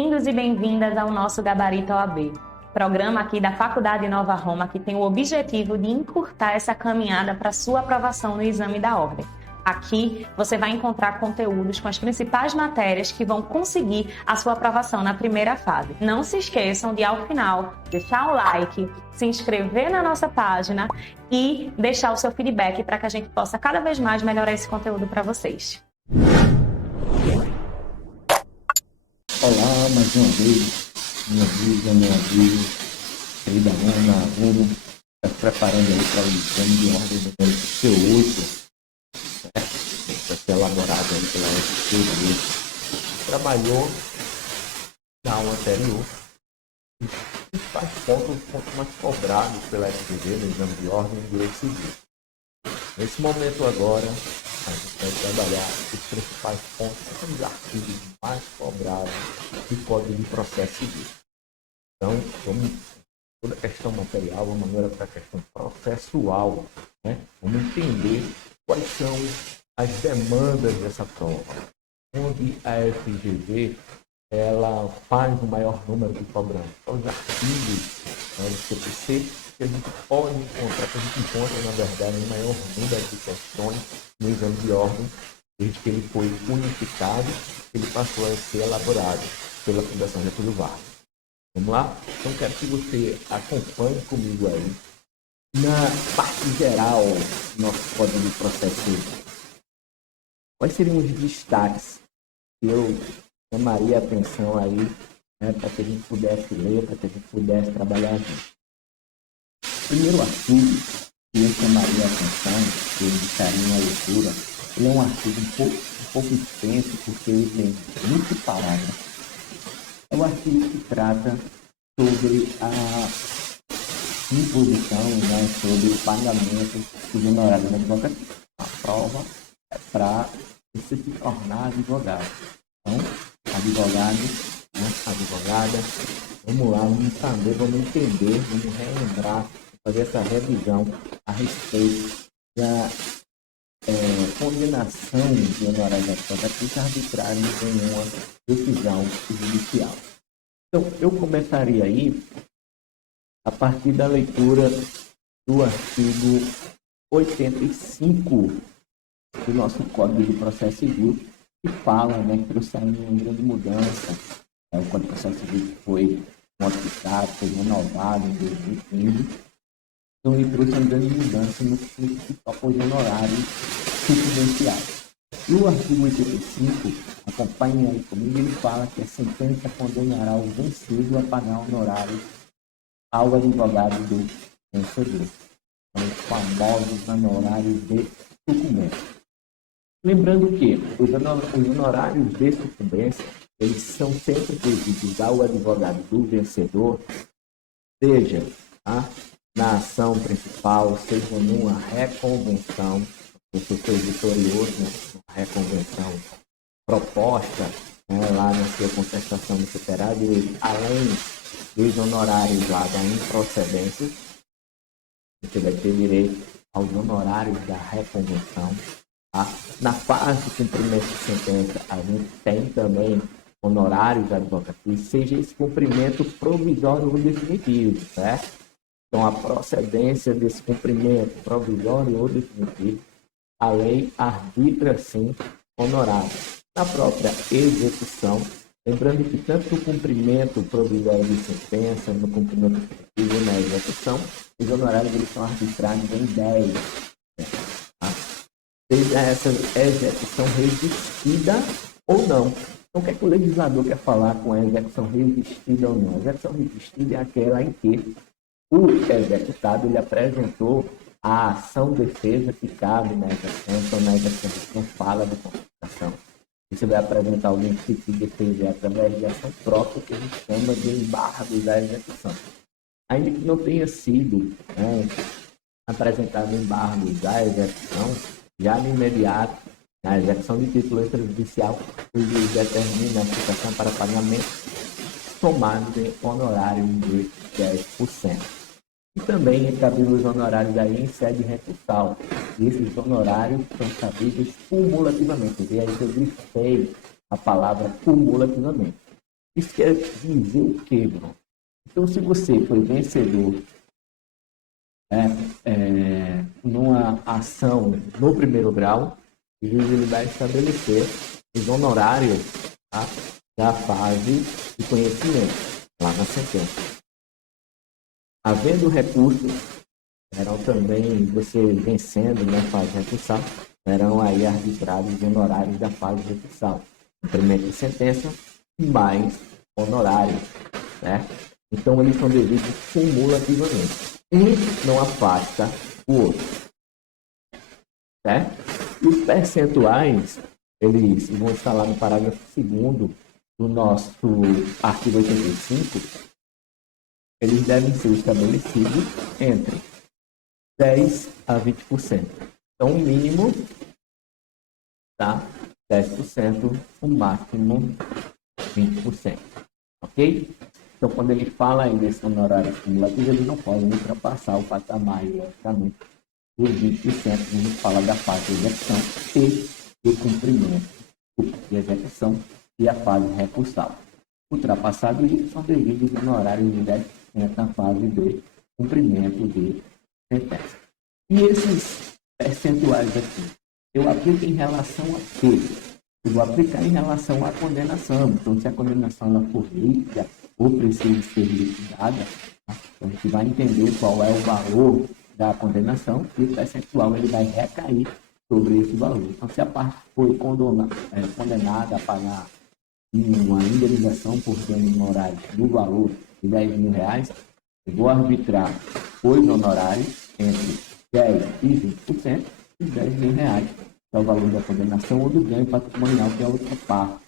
Bem-vindos e bem-vindas ao nosso Gabarito OAB, programa aqui da Faculdade Nova Roma que tem o objetivo de encurtar essa caminhada para sua aprovação no exame da ordem. Aqui você vai encontrar conteúdos com as principais matérias que vão conseguir a sua aprovação na primeira fase. Não se esqueçam de, ao final, deixar o like, se inscrever na nossa página e deixar o seu feedback para que a gente possa cada vez mais melhorar esse conteúdo para vocês. Olá, mais uma vez, minha amiga, meu amigo, querida aluno, está se preparando aí para o exame de ordem número C8, certo? Vai ser elaborado aí pela FCV. Trabalhou na aula anterior, e faz pontos mais cobrados pela FCV no exame de ordem do direito civil. Nesse momento agora, a gente vai trabalhar os principais pontos, os artigos mais cobrados do Código de Processo Civil. Então, vamos toda a questão material, vamos agora para a questão processual, né? Vamos entender quais são as demandas dessa prova, onde a FGV ela faz o maior número de cobranças. São os artigos, né, do CPC, que a gente pode encontrar, que a gente encontra, na verdade, o maior número de questões no exame de ordem, desde que ele foi unificado, ele passou a ser elaborado pela Fundação Getúlio Vargas. Vamos lá? Então, quero que você acompanhe comigo aí, na parte geral do nosso Código de Processo Civil. Quais seriam os destaques que eu chamaria a atenção aí, né, para que a gente pudesse ler, para que a gente pudesse trabalhar junto? Primeiro artigo que eu chamaria a atenção, que eu indicaria uma leitura, ele é um artigo um pouco extenso, porque ele tem 20 parágrafos. É um artigo que trata sobre a imposição, né, sobre o pagamento dos honorários da advocacia. A prova é para você se tornar advogado. Então, advogado, né, advogada, vamos lá, vamos saber, vamos entender, vamos relembrar, fazer essa revisão a respeito da condenação de honorários da advocacia arbitrária em uma decisão judicial. Então, eu começaria aí a partir da leitura do artigo 85 do nosso Código de Processo Civil, que fala, né, que trouxe uma grande mudança. O Código de Processo Civil foi modificado, foi renovado em 2015. Então, ele trouxe uma grande mudança no que toca aos honorários subsidenciais. No artigo 85, acompanhe aí comigo, ele fala que a sentença condenará o vencido a pagar honorários ao advogado do vencedor. São os famosos honorários de sucumbência. Lembrando que os honorários de sucumbência, eles são sempre devidos ao advogado do vencedor, seja, tá, na ação principal, seja numa reconvenção, você foi vitorioso na reconvenção proposta, né, lá na sua contestação do superado, além dos honorários lá da improcedência, você vai ter direito aos honorários da reconvenção. Tá? Na fase de cumprimento de sentença, a gente tem também honorários da advocacia, seja esse cumprimento provisório ou definitivo, certo? Então, a procedência desse cumprimento provisório ou definitivo, a lei arbitra, sim, honorário. Na própria execução, lembrando que tanto o cumprimento provisório de sentença, no cumprimento definitivo e na execução, os honorários eles são arbitrados em 10. Tá? Seja essa execução resistida ou não. Então, o que é que o legislador quer falar com a execução resistida ou não? A execução resistida é aquela em que o executado ele apresentou a ação defesa que cabe na execução, então na execução não fala de contestação. Você vai apresentar alguém que se defender através de ação própria, que a gente chama de embargo da execução. Ainda que não tenha sido, né, apresentado embargo da execução, já no imediato, na execução de título extrajudicial, o juiz determina a aplicação para pagamento somado de honorário de 10%. E também é cabível os honorários aí em sede recursal. E esses honorários são cabíveis cumulativamente. E aí eu grifei a palavra cumulativamente. Isso quer dizer o quê, Bruno? Então, se você foi vencedor numa ação no primeiro grau, o juiz ele vai estabelecer os honorários, tá, da fase de conhecimento, lá na sentença. Havendo recurso, serão também, você vencendo na fase recursal, serão aí arbitrados os honorários da fase recursal. Cumprimento de sentença, mais honorários, né? Então, eles são devidos cumulativamente. Um não afasta o outro, certo? E os percentuais, eles vão estar lá no parágrafo 2º do nosso artigo 85, eles devem ser estabelecidos entre 10% a 20%. Então, o mínimo, tá? 10%, o máximo 20%. Ok? Então, quando ele fala aí desse honorário cumulativo, ele não pode ultrapassar o patamar, logicamente, dos 20%, quando a gente fala da fase de execução e de cumprimento de execução e a fase recursal. Ultrapassado isso, são devidos honorários de 10% na fase de cumprimento de sentença. E esses percentuais aqui, eu aplico em relação a quê? Eu vou aplicar em relação à condenação. Então, se a condenação ela for líquida ou precisa ser liquidada, tá? Então, a gente vai entender qual é o valor da condenação e o percentual ele vai recair sobre esse valor. Então, se a parte foi condenada a pagar uma indenização por danos morais no valor de R$10.000, eu vou arbitrar os honorários entre 10% e 20% e R$10.000, que é o valor da condenação ou do ganho patrimonial, que é a outra parte.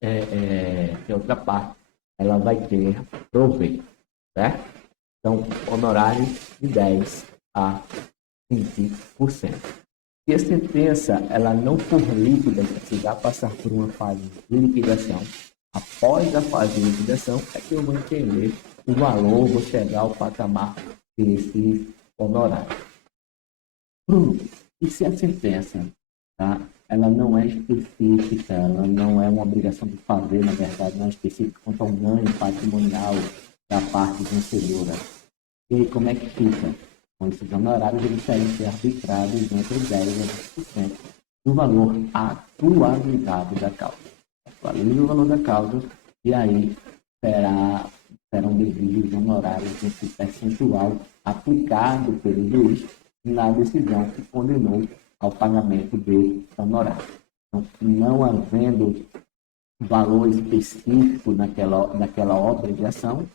Que é outra parte, ela vai ter proveito, certo? Então, honorário de 10% a 20%. Se a sentença ela não for líquida, precisar passar por uma fase de liquidação, após a fase de liquidação, é que eu vou entender o valor, vou chegar ao patamar desse honorário. Bruno, e se a sentença, tá, ela não é específica, ela não é uma obrigação de fazer, na verdade, não é específica quanto ao ganho patrimonial da parte vencedora? E como é que fica? Com esses honorários, eles devem ser arbitrados entre 10% a 20% do valor atualizado da causa. Atualiza o valor da causa e aí serão devidos honorários nesse percentual aplicado pelo juiz na decisão que condenou ao pagamento de honorário. Então, não havendo valor específico naquela obra de ação,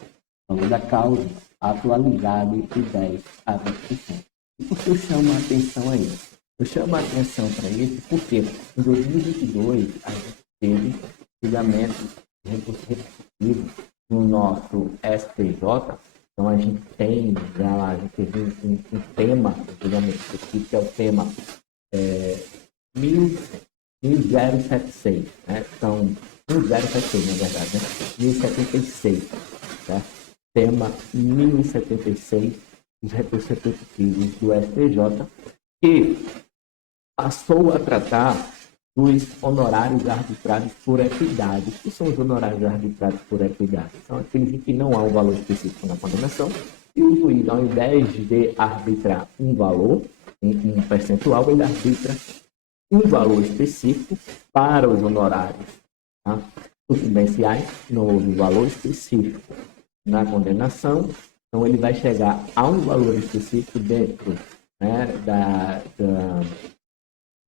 valor da causa atualizado de 10% a 20%. E por que eu chamo a atenção a isso? Eu chamo a atenção para isso porque em 2022 a gente teve julgamento de recurso repetitivo no nosso STJ. Então a gente tem já a gente teve um tema de julgamento repetitivo, que é o tema 1076, né? Então 1076 na verdade, né? 1076, certo? Tema 1076 dos recursos repetitivos do STJ, que passou a tratar dos honorários arbitrados por equidade. O que são os honorários arbitrados por equidade? São aqueles em que não há um valor específico na condenação e o juiz, ao invés de arbitrar um valor, um percentual, ele arbitra um valor específico para os honorários, tá? Sucumbenciais, não houve um valor específico na condenação, então ele vai chegar a um valor específico dentro, né,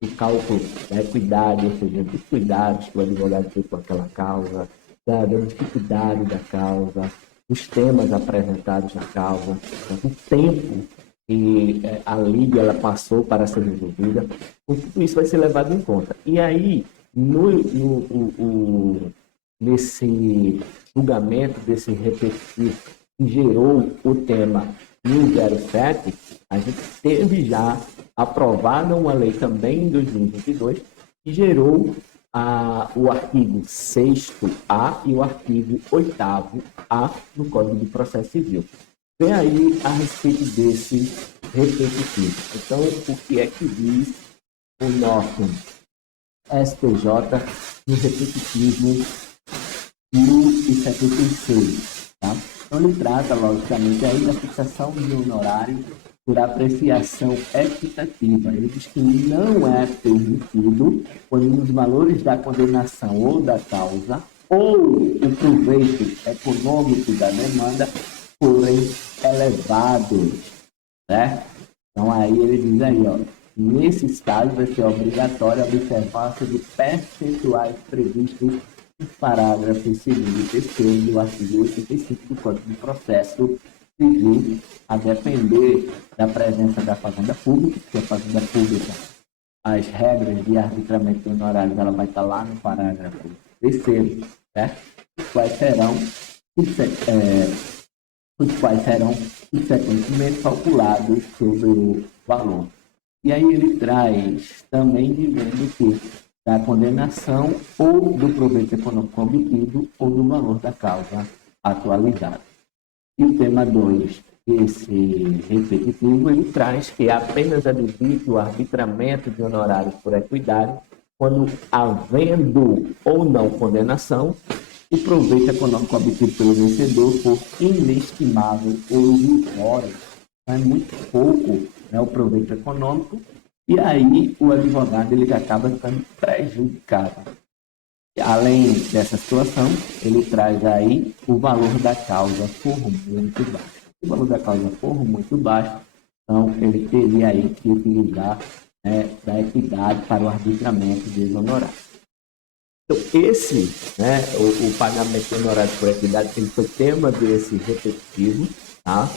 do cálculo da equidade, ou seja, dos cuidados que o advogado teve com aquela causa, da dificuldade da causa, os temas apresentados na causa, o tempo que a liga ela passou para ser resolvida, tudo isso vai ser levado em conta. E aí, nesse julgamento desse repetitivo que gerou o tema 1007, a gente teve já aprovada uma lei também em 2022 que gerou o artigo 6º-A e o artigo 8º-A no Código de Processo Civil. Vem aí a respeito desse repetitivo. Então, o que é que diz o nosso STJ no repetitivo 1076, tá? Então, ele trata, logicamente, aí da fixação de honorário por apreciação equitativa. Ele diz que não é permitido quando os valores da condenação ou da causa ou o proveito econômico da demanda forem elevados, né? Então, aí ele diz aí, ó, nesses casos vai ser obrigatório a observância de percentuais previstos no parágrafo 2º e 3º do artigo 85 do Código de Processo Civil, a depender da presença da fazenda pública, porque a fazenda pública, as regras de arbitramento de honorários, ela vai estar lá no parágrafo 3º, certo? Os quais serão consequentemente calculados sobre o valor. E aí ele traz também dizendo que da condenação ou do proveito econômico obtido ou do valor da causa atualizada. E o tema 2, esse repetitivo, ele traz que é apenas admite o arbitramento de honorários por equidade quando, havendo ou não condenação, o proveito econômico obtido pelo vencedor for inestimável ou irrisório. É muito pouco, né, o proveito econômico, e aí o advogado ele acaba ficando prejudicado. Além dessa situação, ele traz aí o valor da causa for muito baixo. Se o valor da causa for muito baixo, então ele teria aí que utilizar da equidade para o arbitramento dos honorários. Então, esse, né, o pagamento de honorários por equidade, ele foi tema desse repetitivo, tá?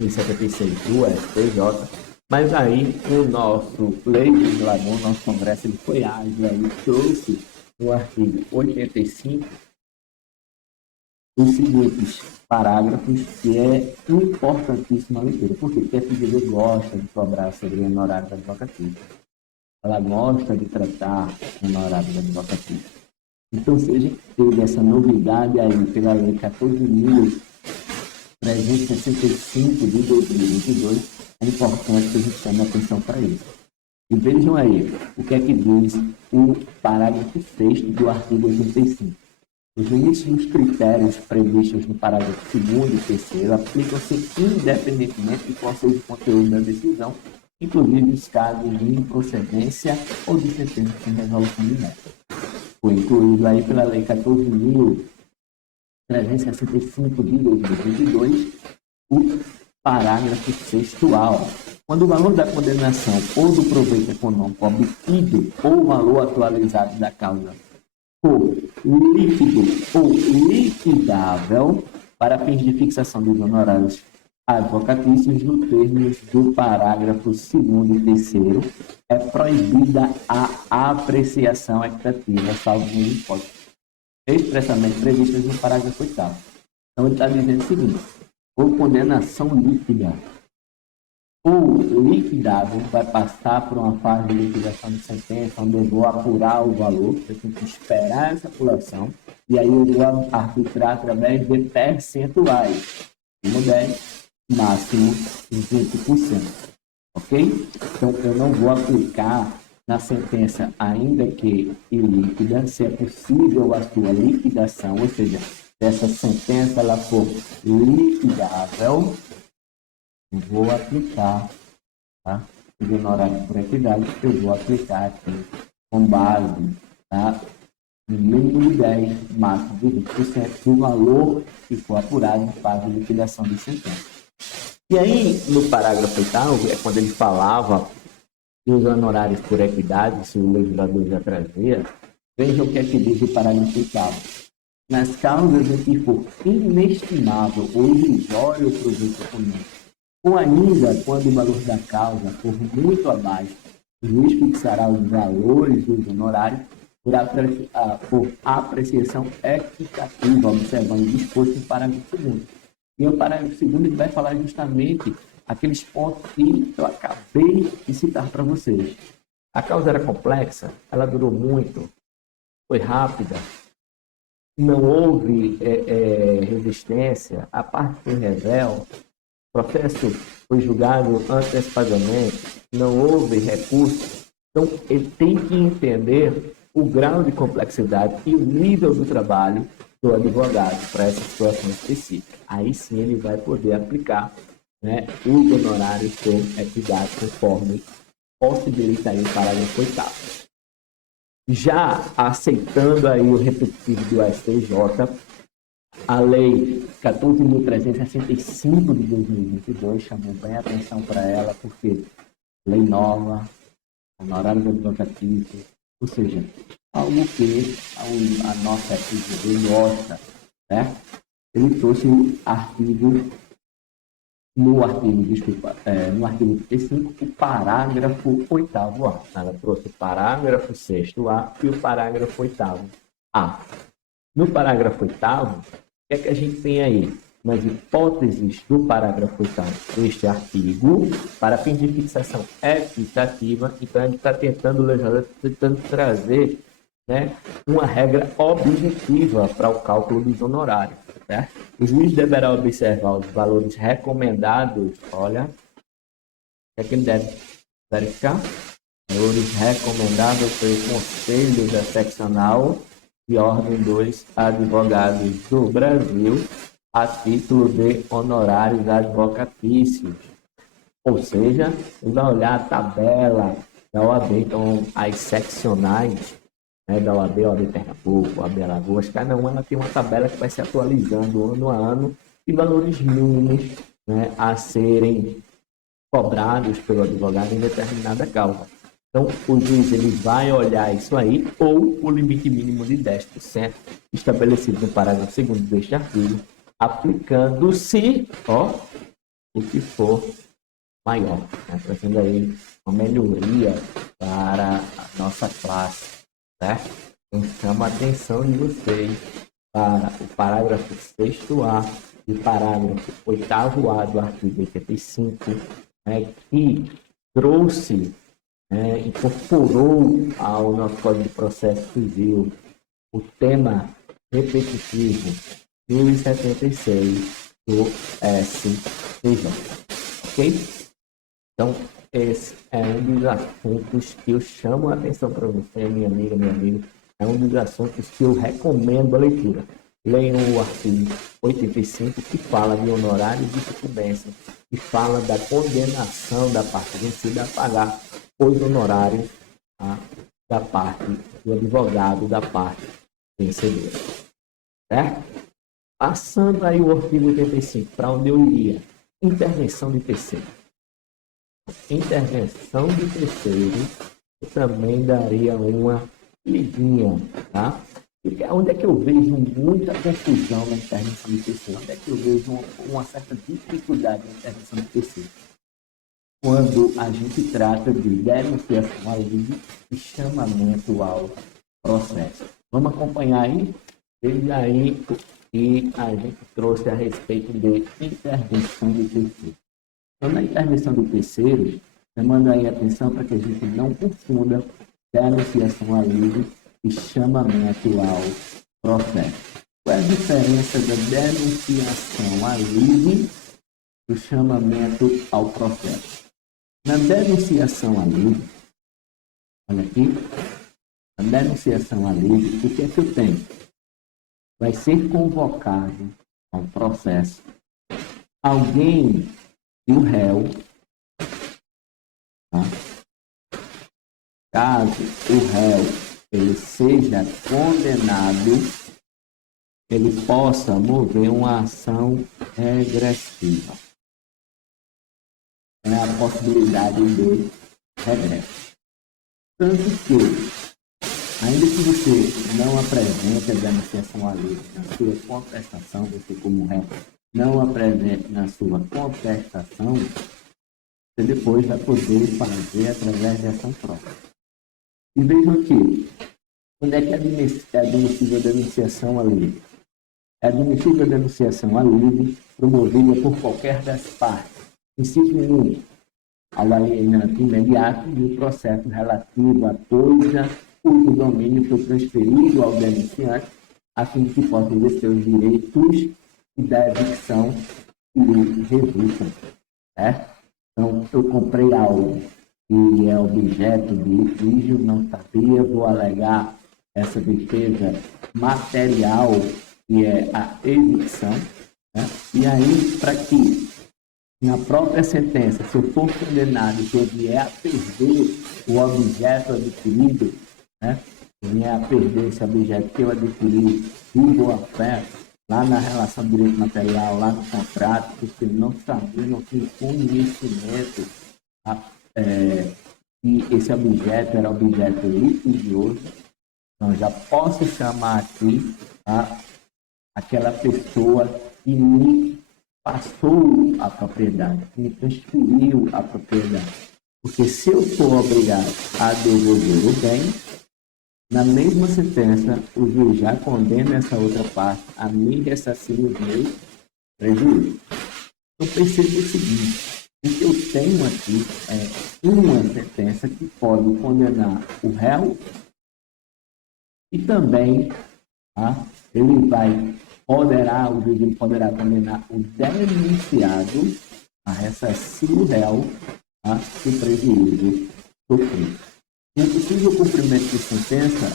Em 76 do STJ, mas aí o nosso legislador, o nosso Congresso, ele foi ágil aí, trouxe no artigo 85 os seguintes parágrafos, que é importantíssima a leitura. Por quê? Porque a FGV gosta de cobrar sobre honorários advocatícios. Ela gosta de tratar honorários advocatícios. Então, se a gente teve essa novidade aí pela Lei 14.365 de 2022, é importante que a gente chame atenção para isso. E vejam aí o que é que diz o parágrafo 6º do artigo 85. Os limites dos critérios previstos no parágrafo 2º e 3º aplicam-se independentemente de qual seja o conteúdo da decisão, inclusive os casos de improcedência ou de sentença sem resolução de mérito. Foi incluído aí pela Lei 14.365 de 2022 o parágrafo 6º. Quando o valor da condenação ou do proveito econômico obtido ou o valor atualizado da causa for líquido ou liquidável para fins de fixação dos honorários advocatícios nos termos do parágrafo 2º e 3º, é proibida a apreciação equitativa, salvo nos impostos expressamente previstos no parágrafo 8º. Então, ele está dizendo o seguinte: ou condenação líquida ou liquidável vai passar por uma fase de liquidação de sentença, onde eu vou apurar o valor, eu tenho que esperar essa apuração, e aí eu vou arbitrar através de percentuais, como 10, máximo 20%, ok? Então, eu não vou aplicar na sentença, ainda que ilíquida, se é possível a sua liquidação, ou seja, se essa sentença ela for liquidável, eu vou aplicar, tá? O honorário por equidade, eu vou aplicar aqui com base, tá? No mínimo de 10, máximo de 20% do valor que for apurado em fase de liquidação de sentença. E aí, no parágrafo 8º, é quando ele falava dos honorários por equidade, se o legislador já trazia, veja o que é que diz o parágrafo 8º. Nas causas em que for inestimável ou irrisório o proveito econômico, ou ainda quando o valor da causa for muito abaixo, o juiz fixará os valores dos honorários por apreciação equitativa, observando o disposto no parágrafo 2º. E o parágrafo 2º ele vai falar justamente aqueles pontos que eu acabei de citar para vocês. A causa era complexa, ela durou muito, foi rápida, não houve resistência, a parte foi revel, o processo foi julgado antecipadamente, não houve recurso. Então, ele tem que entender o grau de complexidade e o nível do trabalho do advogado para essa situação específica. Aí sim ele vai poder aplicar, né, os honorários por equidade conforme possibilita aí o parágrafo 8º. Já aceitando aí o repetitivo do STJ, a Lei 14.365 de 2022 chamou bem a atenção para ela, porque lei nova, honorários advocatícios, ou seja, algo que a nossa FGV gosta, né? Ele trouxe no artigo 35, o parágrafo 8º A. Ela trouxe o parágrafo 6º A e o parágrafo 8º A. No parágrafo 8º, o que é que a gente tem aí? Nas hipóteses do parágrafo 8º deste artigo, para fins de fixação equitativa, então a gente está tentando trazer, né, uma regra objetiva para o cálculo dos honorários. Né? O juiz deverá observar os valores recomendados, olha, o que é que ele deve verificar? Valores recomendados pelo Conselho da Seccional de Ordem dos Advogados do Brasil a título de honorários advocatícios. Ou seja, ele vai olhar a tabela da OAB, então as seccionais, né, da OAB, OAB Pernambuco, OAB Alagoas, cada uma ela tem uma tabela que vai se atualizando ano a ano e valores mínimos, né, a serem cobrados pelo advogado em determinada causa. Então, o juiz ele vai olhar isso aí, ou o limite mínimo de 10% estabelecido no parágrafo 2º deste artigo, aplicando-se o que for maior, né? Trazendo aí uma melhoria para a nossa classe, certo? Então, chama a atenção de vocês para o parágrafo 6º A e o parágrafo 8º A do artigo 85, né, que trouxe, incorporou ao nosso Código de Processo Civil o tema repetitivo 1076 do STJ. Ok? Então, esse é um dos assuntos que eu chamo a atenção para você, minha amiga, meu amigo. É um dos assuntos que eu recomendo a leitura. Leiam o artigo 85, que fala de honorários de sucumbência, que fala da condenação da parte vencida a pagar os honorários, tá, da parte do advogado da parte vencedora. Certo? Passando aí o artigo 85, para onde eu iria? Intervenção de terceiro. Intervenção de terceiro, eu também daria uma lidinha, tá? Porque onde é que eu vejo muita confusão na intervenção de terceiro? Onde é que eu vejo uma certa dificuldade na intervenção de terceiro? Quando a gente trata de denunciação livre e chamamento ao processo. Vamos acompanhar aí? Desde aí que a gente trouxe a respeito de intervenção de terceiro. Então, na intervenção do terceiro, chamando aí a atenção para que a gente não confunda denunciação livre e chamamento ao processo. Qual é a diferença da denunciação livre do chamamento ao processo? Na denunciação livre, olha aqui, na denunciação livre, o que é que eu tenho? Vai ser convocado ao processo alguém do réu, tá? Caso o réu ele seja condenado, ele possa mover uma ação regressiva. É a possibilidade de regresso. Tanto que, ainda que você não apresente a denunciação livre na sua contestação, você como réu não apresente na sua contestação, você depois vai poder fazer através de ação própria. E vejam aqui, quando é que é admissível a denunciação livre? É admissível a denunciação livre promovida por qualquer das partes. Inciso 1, ao alienante imediato do processo relativo à coisa cujo domínio foi transferido ao denunciante, a fim de que possa exercer os direitos e da evicção que lhe resultam. Certo? Então, eu comprei algo que é objeto de litígio, não sabia, vou alegar essa defesa material que é a evicção, né? E aí, para que na própria sentença, se eu for condenado e eu vier a perder o objeto adquirido, né? Vier a perder esse objeto que eu adquiri de boa fé, lá na relação de direito material, lá no contrato, porque eu não sabia, não tinha conhecimento, tá? Que esse objeto era objeto litigioso, então já posso chamar aqui, tá? Aquela pessoa que me passou a propriedade, que me transferiu a propriedade. Porque se eu sou obrigado a devolver o bem, na mesma sentença, o juiz já condena essa outra parte a me ressarcir os meus prejuízos. Eu percebo o seguinte, o que eu tenho aqui é uma sentença que pode condenar o réu e também, tá, ele vai o juiz poderá condenar o denunciado a ressarcir o réu, tá, do prejuízo sofrido. No possível cumprimento de sentença,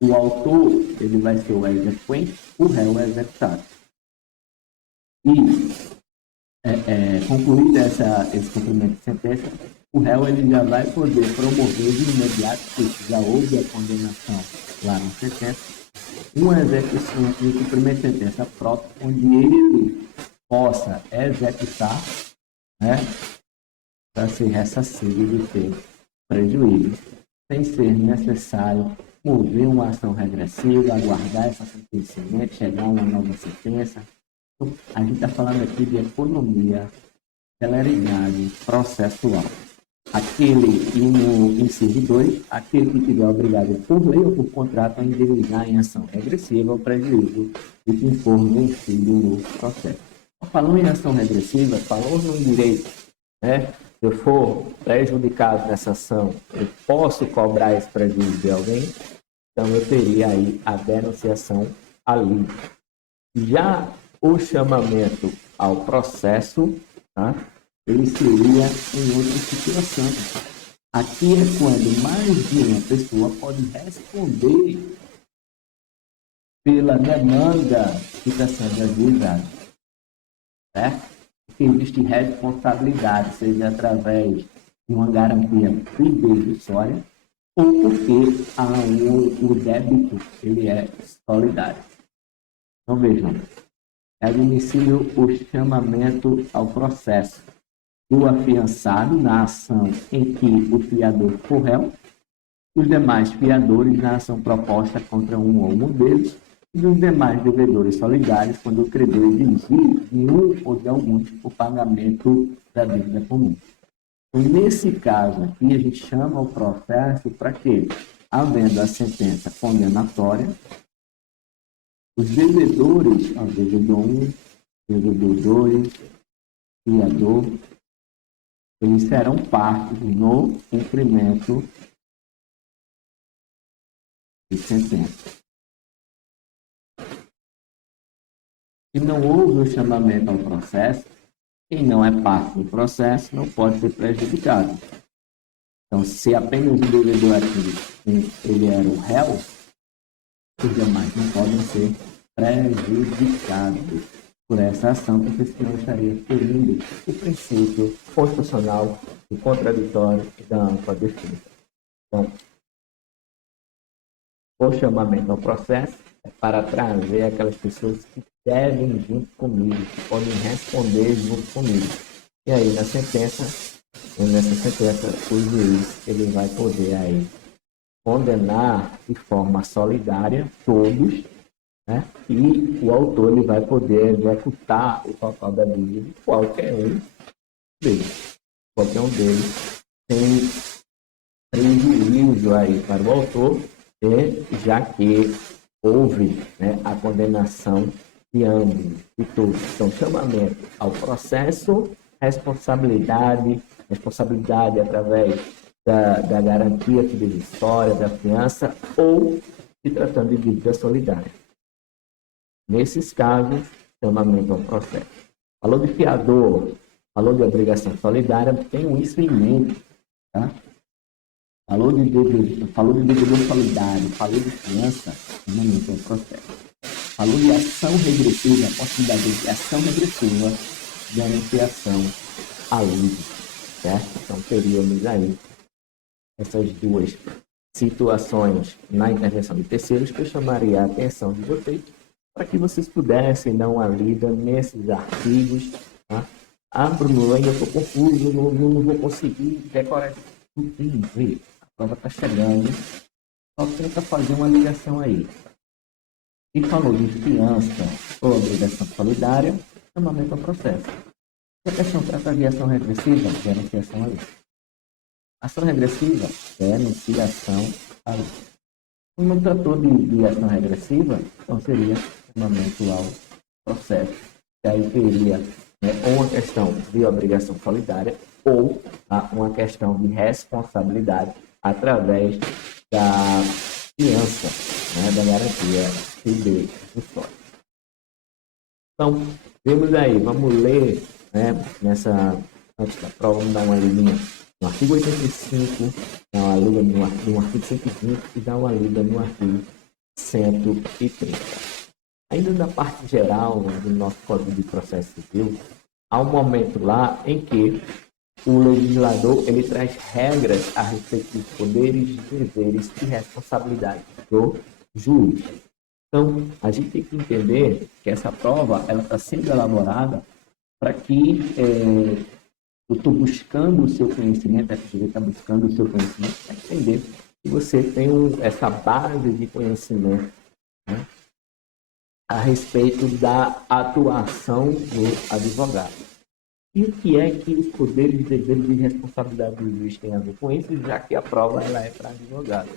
o autor ele vai ser o exequente, o réu é executado. E, concluído esse cumprimento de sentença, o réu ele já vai poder promover de imediato, porque já houve a condenação lá na sentença, uma execução de cumprimento de sentença própria, onde ele possa executar, né, para ser ressarcido do seu prejuízo, sem ser necessário mover uma ação regressiva, aguardar essa sentenciamento, chegar a uma nova sentença. Então, a gente está falando aqui de economia, celeridade processual. Aquele, e no inciso 2, aquele que tiver obrigado por lei ou por contrato a indenizar em ação regressiva o prejuízo de quem for vencido no processo. Falando em ação regressiva, falou no direito, né? Se eu for prejudicado nessa ação, eu posso cobrar esse prejuízo de alguém, então eu teria aí a denunciação ali. Já o chamamento ao processo, tá? Ele seria em outra situação. Aqui é quando mais de uma pessoa pode responder pela demanda que está sendo ajuizada, certo? Porque existe responsabilidade, seja através de uma garantia fidejussória ou porque o débito ele é solidário. Então vejam, é admissível o chamamento ao processo do afiançado na ação em que o fiador for réu, os demais fiadores na ação proposta contra um ou um deles, e dos demais devedores solidários quando o credor exigir de um ou de alguns o pagamento da dívida comum. Então, nesse caso aqui, a gente chama o processo para que, havendo a sentença condenatória, os devedores, devedor 1, devedor 2, fiador, eles serão parte no cumprimento de sentença. Se não houve o chamamento ao processo, quem não é parte do processo não pode ser prejudicado. Então, se apenas o devedor aqui ele era o réu, os demais não podem ser prejudicados por essa ação, porque senão estaria ferindo o princípio constitucional do contraditório e da ampla defesa. Então, o chamamento ao processo é para trazer aquelas pessoas que devem junto comigo, que podem responder junto comigo. E aí, nessa sentença, o juiz ele vai poder aí condenar de forma solidária todos, né? E o autor ele vai poder executar o total da dívida de qualquer um deles, sem prejuízo aí para o autor, já que houve, né, a condenação de ambos, de todos. Então, chamamento ao processo, responsabilidade através da garantia fidejussória, da fiança, ou se tratando de dívida solidária. Nesses casos, chamamento ao processo. Falou de fiador, falou de obrigação solidária, tenham isso em mente, tá? Falou de devedor solidário, falou de fiança, chamamento ao processo. falou de ação regressiva, a possibilidade de ação regressiva de anunciação a luz, certo? Então, teríamos aí essas duas situações na intervenção de terceiros que eu chamaria a atenção de vocês para que vocês pudessem dar uma lida nesses artigos. Tá? Ah, Bruno, eu ainda estou confuso, não vou conseguir decorar tudo. A prova está chegando, só tenta fazer uma ligação aí. E falou de fiança ou obrigação solidária, chamamento ao processo. Se a questão trata de ação regressiva, denunciação à lei. Ação regressiva, denunciação à lei. Se não tratou de ação regressiva, então seria chamamento ao processo. E aí teria ou uma questão de obrigação solidária ou uma questão de responsabilidade através da fiança, da garantia civil do sócio. Então, vemos aí, vamos ler, antes da prova, vamos dar uma lidinha no artigo 85, dar uma lida no artigo 120 e dar uma lida no artigo 130. Ainda na parte geral do nosso Código de Processo Civil, há um momento lá em que o legislador ele traz regras a respeito dos poderes, deveres e responsabilidades do juiz. Então, a gente tem que entender que essa prova ela está sendo elaborada para que eu estou buscando o seu conhecimento, a FGV está buscando o seu conhecimento, para entender que você tem essa base de conhecimento, a respeito da atuação do advogado. E o que é que os poderes, deveres e responsabilidade do juiz têm a ver com isso, já que a prova ela é para advogado?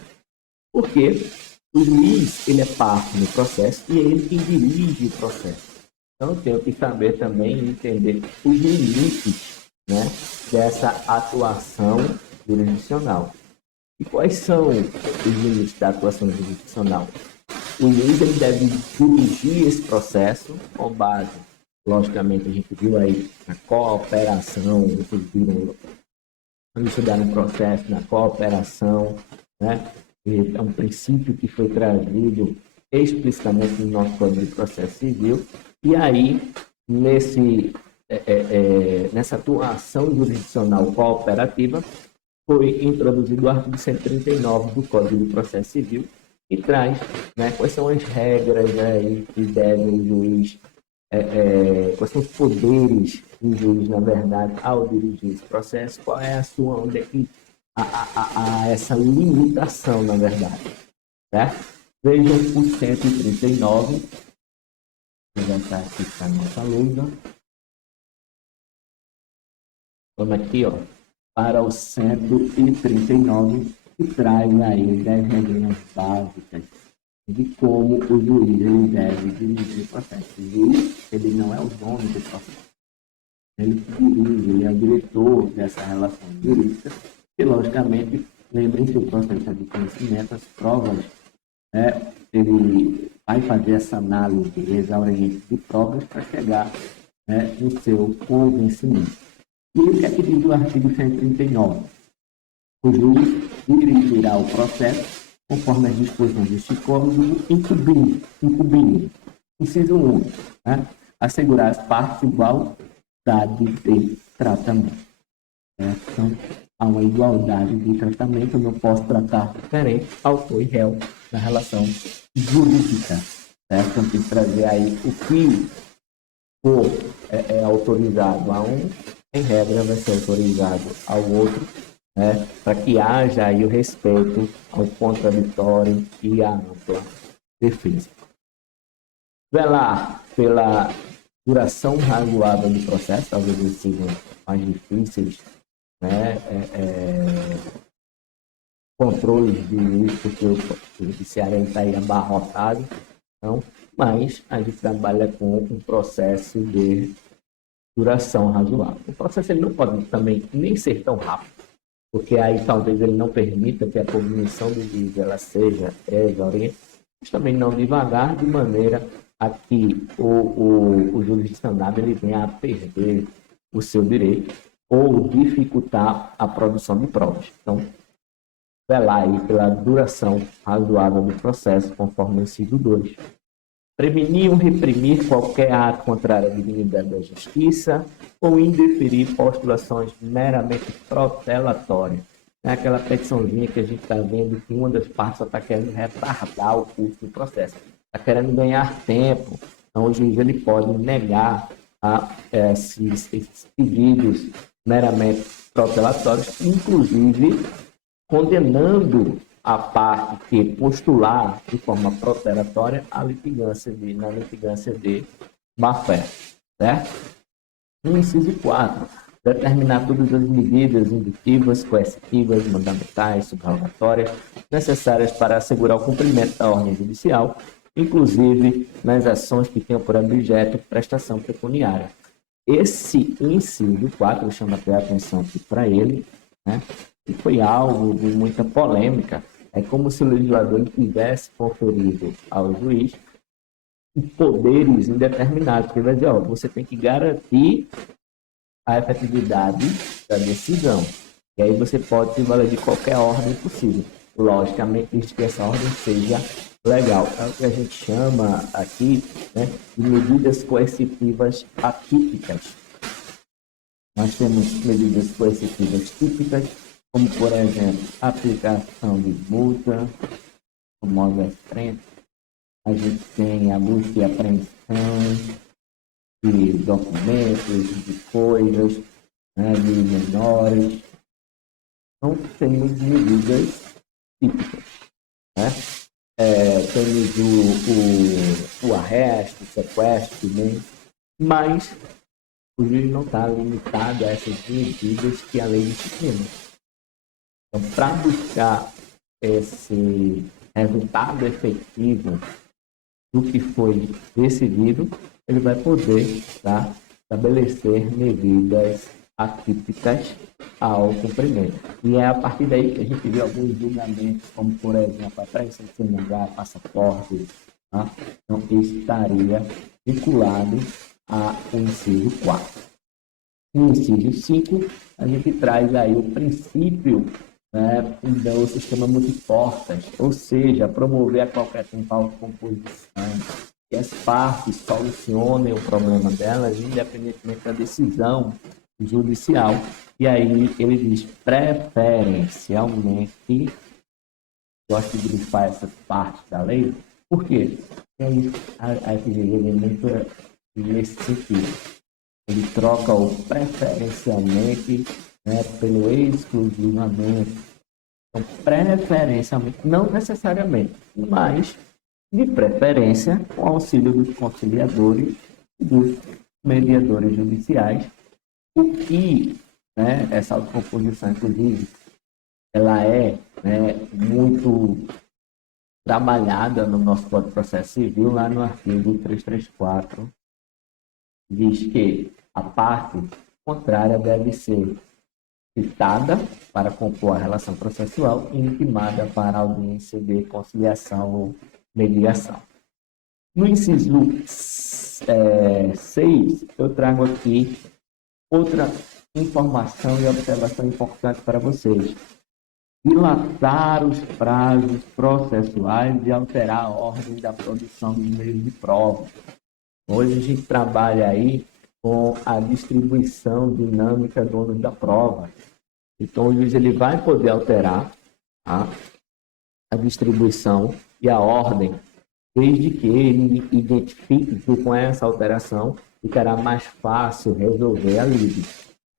Porque o juiz ele é parte do processo e é ele que dirige o processo. Então eu tenho que saber também entender os limites dessa atuação jurisdicional. E quais são os limites da atuação jurisdicional? O juiz ele deve dirigir esse processo com base, logicamente, a gente viu aí na cooperação, vocês viram, quando estudaram um processo na cooperação, é um princípio que foi trazido explicitamente no nosso Código de Processo Civil, e aí, nessa atuação jurisdicional cooperativa, foi introduzido o artigo 139 do Código de Processo Civil, que traz quais são as regras aí que deve o juiz, quais são os poderes do juiz, na verdade, ao dirigir esse processo, qual é a sua, onde é que há essa limitação, na verdade. Certo? Vejam o 139, que já está aqui para a nossa lousa. Vamos aqui, para o 139, que traz aí 10 regras básicas de como o juiz ele deve dirigir o processo. O juiz ele não é o dono do processo. Ele dirige, ele é o diretor dessa relação jurídica. E, logicamente, lembrem-se o processo de conhecimento, as provas, ele vai fazer essa análise exauriente de provas para chegar no seu convencimento. E o que é que diz o artigo 139? O juiz dirigirá o processo conforme as disposições deste Código, incumbindo. Inciso 1. Assegurar às partes igualdade de tratamento. Então, há uma igualdade de tratamento, eu não posso tratar diferente autor e réu na relação jurídica. Certo? Então, tem que trazer aí o que for autorizado a um, em regra, vai ser autorizado ao outro, para que haja aí o respeito ao contraditório e à ampla defesa. Velar pela duração razoável do processo, talvez eles sejam mais difíceis, controles de juiz, porque o judiciário está aí abarrotado, então, mas a gente trabalha com um processo de duração razoável. O processo ele não pode também nem ser tão rápido, porque aí talvez ele não permita que a cognição do juiz ela seja exauriente, mas também não devagar, de maneira a que o jurisdicionado ele venha a perder o seu direito ou dificultar a produção de provas. Então, velar aí pela duração razoável do processo, conforme o inciso 2. prevenir ou reprimir qualquer ato contrário à dignidade da justiça ou indeferir postulações meramente protelatórias. É aquela petiçãozinha que a gente está vendo que uma das partes só está querendo retardar o curso do processo, está querendo ganhar tempo. Então, o juiz ele pode negar esses pedidos meramente protelatórios, inclusive condenando a parte que postular de forma protelatória na litigância de má-fé, certo? No inciso 4, determinar todas as medidas indutivas, coercitivas, mandamentais, subrogatórias necessárias para assegurar o cumprimento da ordem judicial, inclusive nas ações que tenham por objeto prestação pecuniária. Esse inciso 4, eu chamo até a atenção aqui para ele, né? Que foi alvo de muita polêmica. É como se o legislador tivesse conferido ao juiz poderes indeterminados, porque ele vai dizer, você tem que garantir a efetividade da decisão. E aí você pode se valer de qualquer ordem possível. Logicamente, desde que essa ordem seja legal. É o que a gente chama aqui, né, de medidas coercitivas atípicas. Nós temos medidas coercitivas típicas, como, por exemplo, aplicação de multa, o modo extremo. A gente tem a busca e apreensão de documentos, de coisas, né, de menores. Então, temos medidas típicas. Né? Temos o arresto, o sequestro, né? Mas o juiz não está limitado a essas medidas que a lei disciplina. Então, para buscar esse resultado efetivo do que foi decidido, ele vai poder estabelecer medidas atípicas ao cumprimento. E é a partir daí que a gente vê alguns julgamentos, como, por exemplo, a apreensão de celular, passaporte. Tá? Então, isso estaria vinculado ao inciso 4. No inciso 5, a gente traz aí o princípio, né, do sistema multiportas, ou seja, promover a qualquer tempo a autocomposição, que as partes solucionem o problema delas, independentemente da decisão judicial. E aí ele diz preferencialmente, gosto de grifar essa parte da lei, por quê? Porque aí a FGV é muito nesse sentido. Ele troca o preferencialmente, né, pelo exclusivamente. Então, preferencialmente, não necessariamente, mas de preferência com auxílio dos conciliadores e dos mediadores judiciais, o que, né, essa autocomposição, inclusive, ela é, né, muito trabalhada no nosso Código de Processo Civil, lá no artigo 334, diz que a parte contrária deve ser citada para compor a relação processual e intimada para a audiência de conciliação ou mediação. No inciso 6, eu trago aqui outra informação e observação importante para vocês. Dilatar os prazos processuais e alterar a ordem da produção dos meios de prova. Hoje a gente trabalha aí com a distribuição dinâmica do ônus da prova. Então, o juiz ele vai poder alterar a distribuição e a ordem, desde que ele identifique que com essa alteração ficará mais fácil resolver a lide,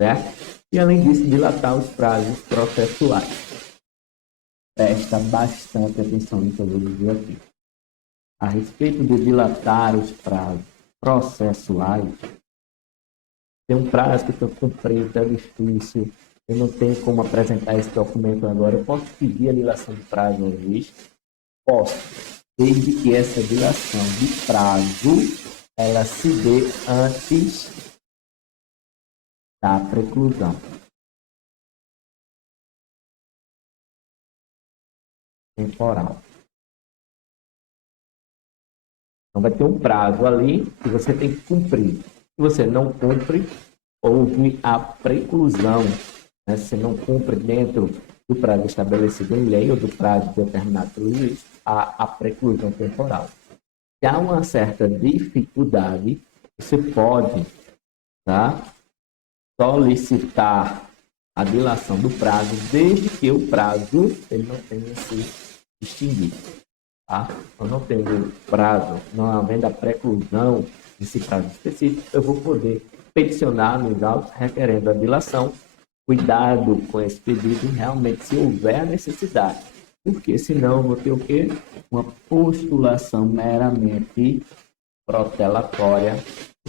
certo? E, além disso, dilatar os prazos processuais. Presta bastante atenção no que eu vou dizer aqui. A respeito de dilatar os prazos processuais, tem um prazo que eu cumprir, é difícil, eu não tenho como apresentar esse documento agora. Eu posso pedir a dilação de prazo ao juiz? Posso, desde que essa dilação de prazo ela se dê antes da preclusão. Temporal. Então vai ter um prazo ali que você tem que cumprir. Se você não cumpre, houve a preclusão. Né? Se não cumpre dentro do prazo estabelecido em lei ou do prazo determinado pelo juiz, há a preclusão temporal. Se há uma certa dificuldade, você pode, tá, solicitar a dilação do prazo, desde que o prazo ele não tenha se extinguido. Tá? Eu não tenho prazo, não havendo a preclusão desse prazo específico, eu vou poder peticionar nos autos requerendo a dilação. Cuidado com esse pedido, realmente, se houver a necessidade, porque senão eu vou ter o quê? Uma postulação meramente protelatória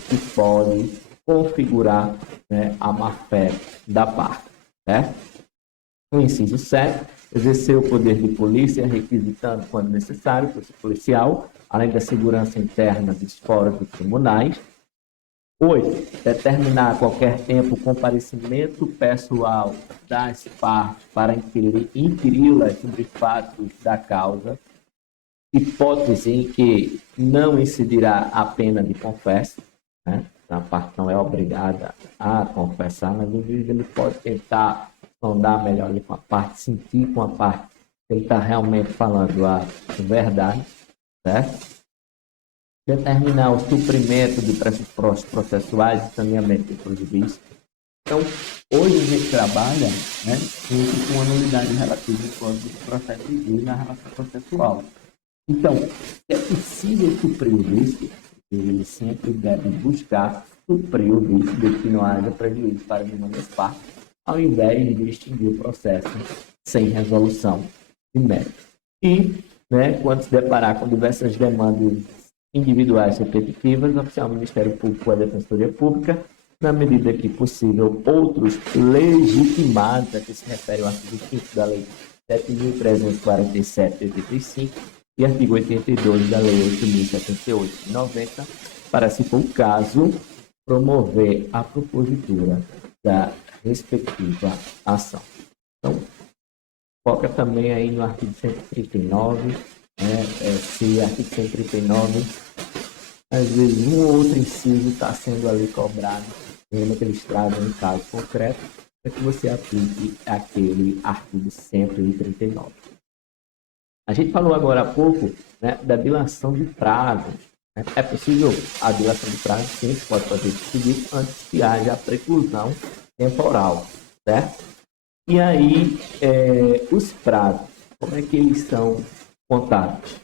que pode configurar, né, a má-fé da parte. Certo? O inciso 7, exercer o poder de polícia, requisitando, quando necessário, força policial, além da segurança interna dos fóruns dos tribunais. 8. Determinar a qualquer tempo o comparecimento pessoal das partes para inquiri-las sobre fatos da causa, hipótese em que não incidirá a pena de confesso, né? A parte não é obrigada a confessar, mas o juiz ele pode tentar sondar melhor ali com a parte, sentir com a parte que ele está realmente falando a verdade, certo? Determinar o suprimento de pressupostos processuais e saneamento do prejuízo. Então, hoje a gente trabalha, né, com uma nulidade relativa do Código de Processo Civil na relação processual. Então, é possível suprir o risco, ele sempre deve buscar suprir o risco de que não haja prejuízo para nenhuma das partes, ao invés de extinguir o processo sem resolução de mérito. E, né, quando se deparar com diversas demandas individuais repetitivas, oficial do Ministério Público ou a Defensoria Pública, na medida que possível, outros legitimados, a que se refere ao artigo 5º da Lei 7.347 de 85 e artigo 82 da Lei 8.078 de 90, para, se for o caso, promover a propositura da respectiva ação. Então, foca também aí no artigo 139, esse artigo 139, às vezes um ou outro inciso está sendo ali cobrado, mesmo que eles trazem um caso concreto, para que você aplique aquele artigo 139. A gente falou agora há pouco, né, da dilação de prazo. Né? É possível a dilação de prazo, sim, pode fazer o seguinte, antes que haja a preclusão temporal, certo? E aí, os prazos, como é que eles são contados?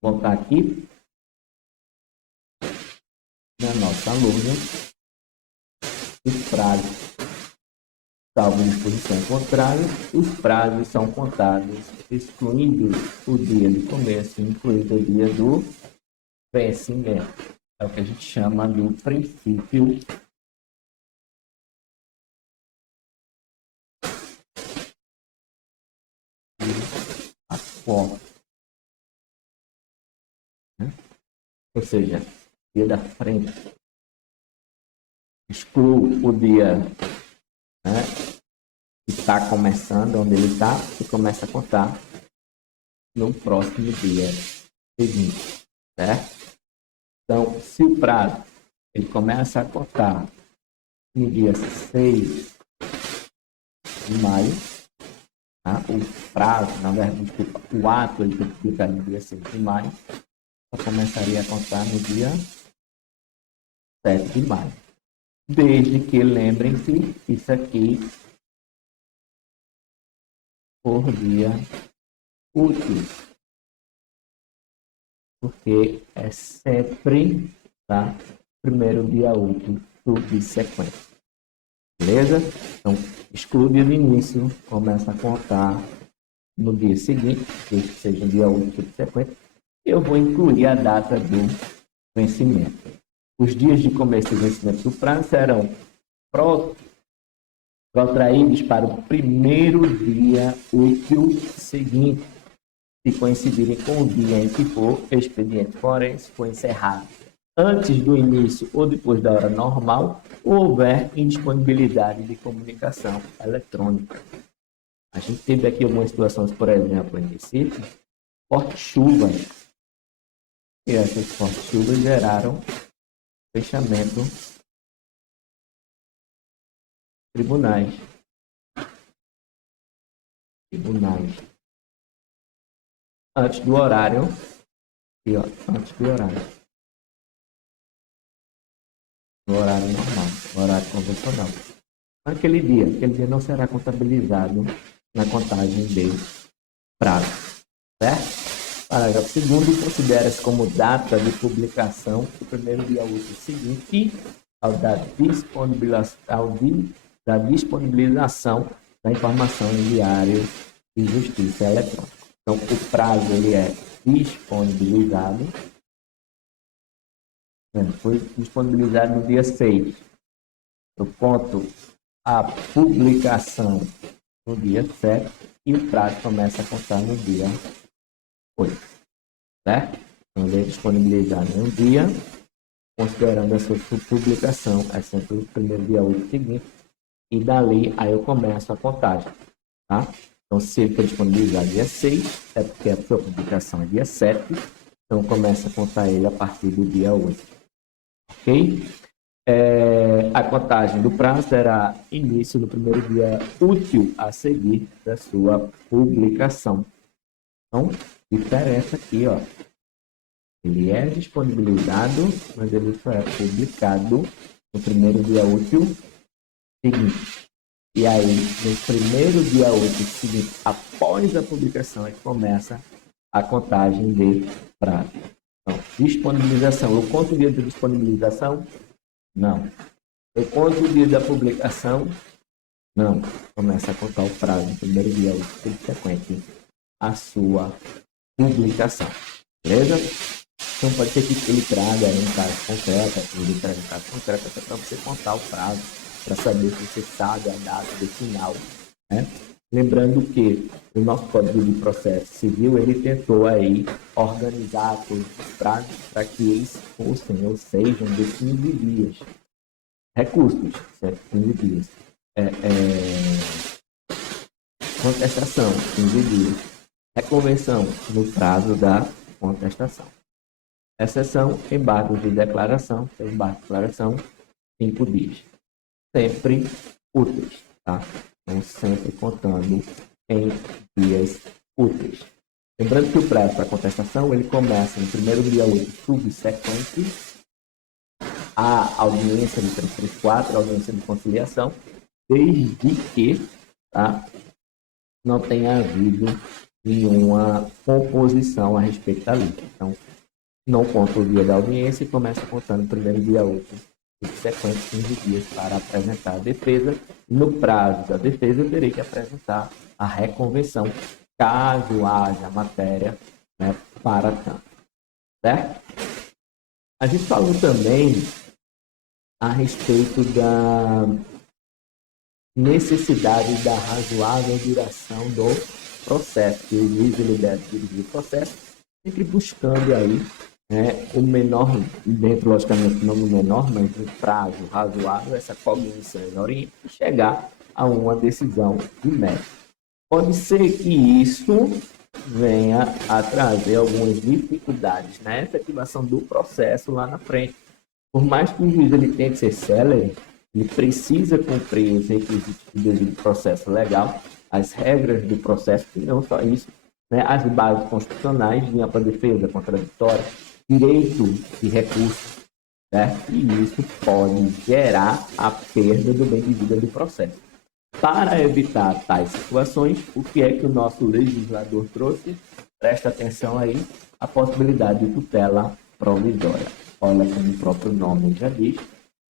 Vou contar aqui na nossa lousa os prazos. Salvo disposição contrária, os prazos são contados excluindo o dia de começo, incluindo o dia do vencimento. É o que a gente chama do princípio de acordo. Ou seja, dia da frente. Excluo o dia, né, que está começando, onde ele está, e começa a contar no próximo dia seguinte, certo? Então, se o prazo ele começa a contar no dia 6 de maio, tá? O prazo, na verdade, o ato ele tem que ficar no dia 6 de maio, só começaria a contar no dia 7 de maio. Desde que, lembrem-se, isso aqui por dia útil, porque é sempre, tá, primeiro dia útil subsequente. Beleza? Então, exclui o dia do início, começa a contar no dia seguinte, que seja dia útil subsequente, eu vou incluir a data do vencimento. Os dias de começo e vencimento do prazo serão protraídos para o primeiro dia útil seguinte, se coincidirem com o dia em que for o expediente forense for encerrado, antes do início ou depois da hora normal, ou houver indisponibilidade de comunicação eletrônica. A gente teve aqui algumas situações, por exemplo, em Recife, fortes chuvas, e essas fortes chuvas geraram fechamento tribunais. Antes do horário aqui, ó, antes do horário. No horário normal, no horário convencional. Aquele dia não será contabilizado na contagem de prazo, certo? Parágrafo 2º, considera-se como data de publicação o primeiro dia útil seguinte ao da disponibilização da informação em diário de justiça eletrônica. Então, o prazo ele é disponibilizado, foi disponibilizado no dia 6. Eu conto a publicação no dia 7 e o prazo começa a contar no dia 8, certo? Então, ele é disponibilizado em um dia, considerando a sua publicação, é sempre o primeiro dia útil seguinte, e dali aí eu começo a contagem, tá? Então, se ele for disponibilizado dia 6, é porque a sua publicação é dia 7, então começa a contar ele a partir do dia 8, ok? A contagem do prazo terá início no primeiro dia útil a seguir da sua publicação. Então, diferença aqui, ó. Ele é disponibilizado, mas ele só é publicado no primeiro dia útil seguinte. E aí, no primeiro dia útil seguinte, após a publicação, é que começa a contagem de prazo. Então, disponibilização. Eu conto o dia de disponibilização? Não. Eu conto o dia da publicação? Não. Começa a contar o prazo no primeiro dia útil subsequente à sua publicação. Beleza? Então pode ser que ele traga um caso concreto, ele traga um caso concreto até para você contar o prazo, para saber se você sabe a data do final, né? Lembrando que o nosso Código de Processo Civil, ele tentou aí organizar todos os prazos para que eles fossem ou sejam de 15 dias. Recursos, certo? 15 dias. Contestação, 15 dias. Reconvenção, no prazo da contestação. Exceção, embargo de declaração, embargo de declaração, 5 dias. Sempre úteis, tá? Então, sempre contando em dias úteis. Lembrando que o prazo para contestação, ele começa no primeiro dia útil subsequente à audiência de 334, a audiência de conciliação, desde que, tá, não tenha havido nenhuma composição a respeito da lei. Então, não conta o dia da audiência e começa contando o primeiro dia útil, subsequente 15 dias para apresentar a defesa. No prazo da defesa, eu terei que apresentar a reconvenção, caso haja matéria, né, para tanto. Certo? A gente falou também a respeito da necessidade da razoável duração do processo, que o juiz ele deve dirigir o processo, sempre buscando aí, né, o menor, dentro logicamente não o menor, mas um prazo razoável, essa cognição orienta e chegar a uma decisão de mérito. Pode ser que isso venha a trazer algumas dificuldades na efetivação do processo lá na frente. Por mais que o juiz ele tente ser célere, ele precisa cumprir os requisitos do devido processo legal, as regras do processo, e não só isso, né, as bases constitucionais de ampla defesa, contraditória, direito de recurso, certo? E isso pode gerar a perda do bem de vida do processo. Para evitar tais situações, o que é que o nosso legislador trouxe? Presta atenção aí, a possibilidade de tutela provisória. Olha como o próprio nome já diz,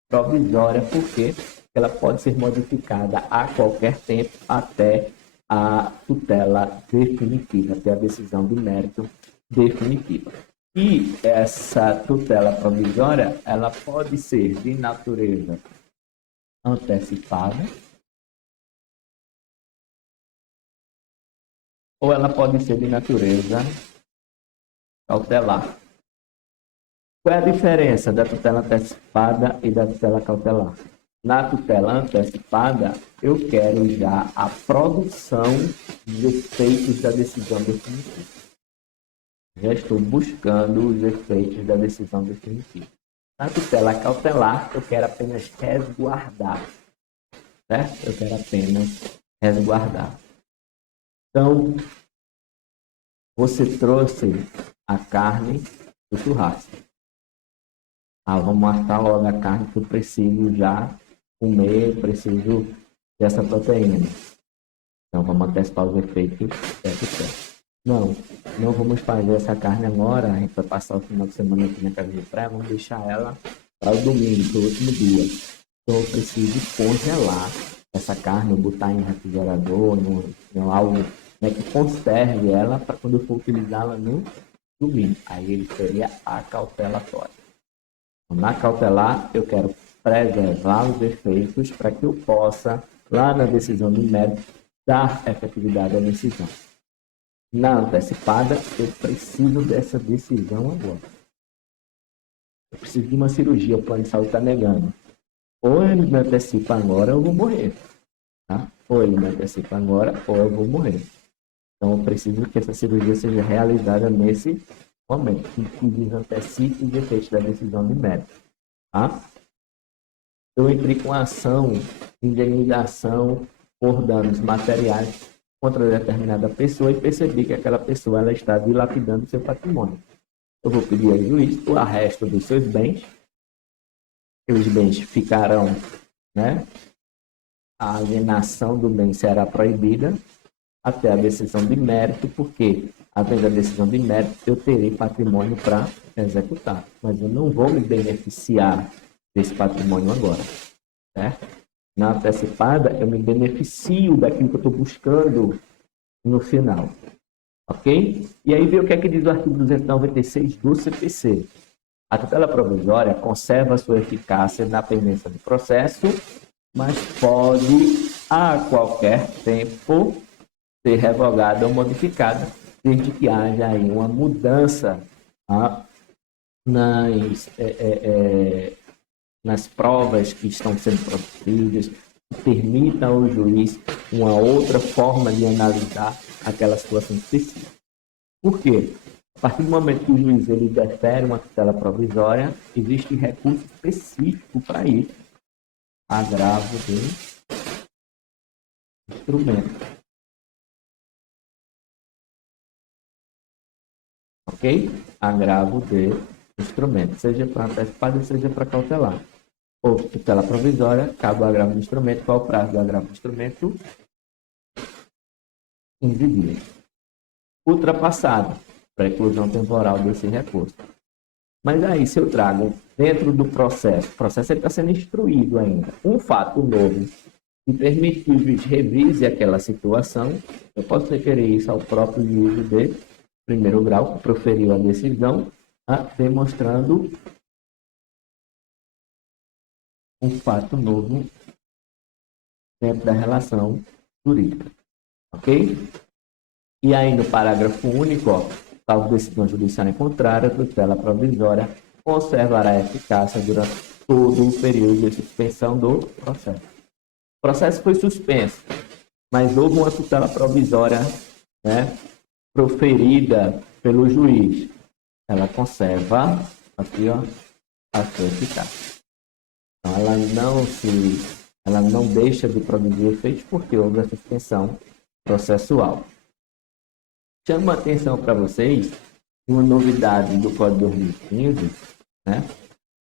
provisória, porque ela pode ser modificada a qualquer tempo até a tutela definitiva, até a decisão do mérito definitiva. E essa tutela provisória, ela pode ser de natureza antecipada, ou ela pode ser de natureza cautelar. Qual é a diferença da tutela antecipada e da tutela cautelar? Na tutela antecipada, eu quero já a produção dos efeitos da decisão definitiva. Já estou buscando os efeitos da decisão definitiva. Na tutela cautelar, eu quero apenas resguardar. Certo? Eu quero apenas resguardar. Então, você trouxe a carne do churrasco. Vamos assar logo a carne que eu preciso já comer, preciso dessa proteína. Então, vamos antecipar os efeitos dessa teste. Não vamos fazer essa carne agora, a gente vai passar o final de semana aqui na casa de praia, vamos deixar ela para o domingo, para o último dia. Então, eu preciso congelar essa carne, botar em refrigerador, em algo, né, que conserve ela para quando eu for utilizá-la no domingo. Aí ele seria acautelatório. Então, na cautelar, eu quero preservar os efeitos para que eu possa, lá na decisão do médico, dar efetividade à decisão. Na antecipada, eu preciso dessa decisão agora. Eu preciso de uma cirurgia, o plano de saúde está negando. Ou ele me antecipa agora, ou eu vou morrer. Tá? Ou ele me antecipa agora, ou eu vou morrer. Então, eu preciso que essa cirurgia seja realizada nesse momento, que antecipe os efeitos da decisão de médico. Tá? Eu entrei com ação de indenização por danos materiais contra determinada pessoa e percebi que aquela pessoa ela está dilapidando seu patrimônio. Eu vou pedir ao juiz o arresto dos seus bens. Os bens ficarão, né? A alienação do bem será proibida até a decisão de mérito, porque, havendo a decisão de mérito, eu terei patrimônio para executar. Mas eu não vou me beneficiar desse patrimônio agora, certo? Na antecipada, eu me beneficio daquilo que eu estou buscando no final. Ok? E aí vê o que é que diz o artigo 296 do CPC. A tutela provisória conserva sua eficácia na pendência do processo, mas pode, a qualquer tempo, ser revogada ou modificada, desde que haja aí uma mudança nas provas que estão sendo produzidas, que permita ao juiz uma outra forma de analisar aquela situação específica. Por quê? A partir do momento que o juiz ele defere uma tutela provisória, existe recurso específico para isso. Agravo de instrumento. Ok? Agravo de instrumento, seja para antecipado, seja para cautelar. Ou tutela provisória, cabe o agravo do instrumento. Qual o prazo do agravo do instrumento? 15 dias. Ultrapassado, preclusão temporal desse recurso. Mas aí, se eu trago dentro do processo, o processo está sendo instruído ainda, um fato novo que permite que o juiz revise aquela situação, eu posso requerer isso ao próprio juiz de primeiro grau, que proferiu a decisão, demonstrando um fato novo dentro da relação jurídica. Ok? E aí, no parágrafo único, salvo decisão judicial em contrário, a tutela provisória conservará a eficácia durante todo o período de suspensão do processo. O processo foi suspenso, mas houve uma tutela provisória, né, proferida pelo juiz. Ela conserva aqui, a sua eficácia. Então, ela não deixa de produzir efeitos porque houve a suspensão processual. Chamo a atenção para vocês uma novidade do Código 2015, né?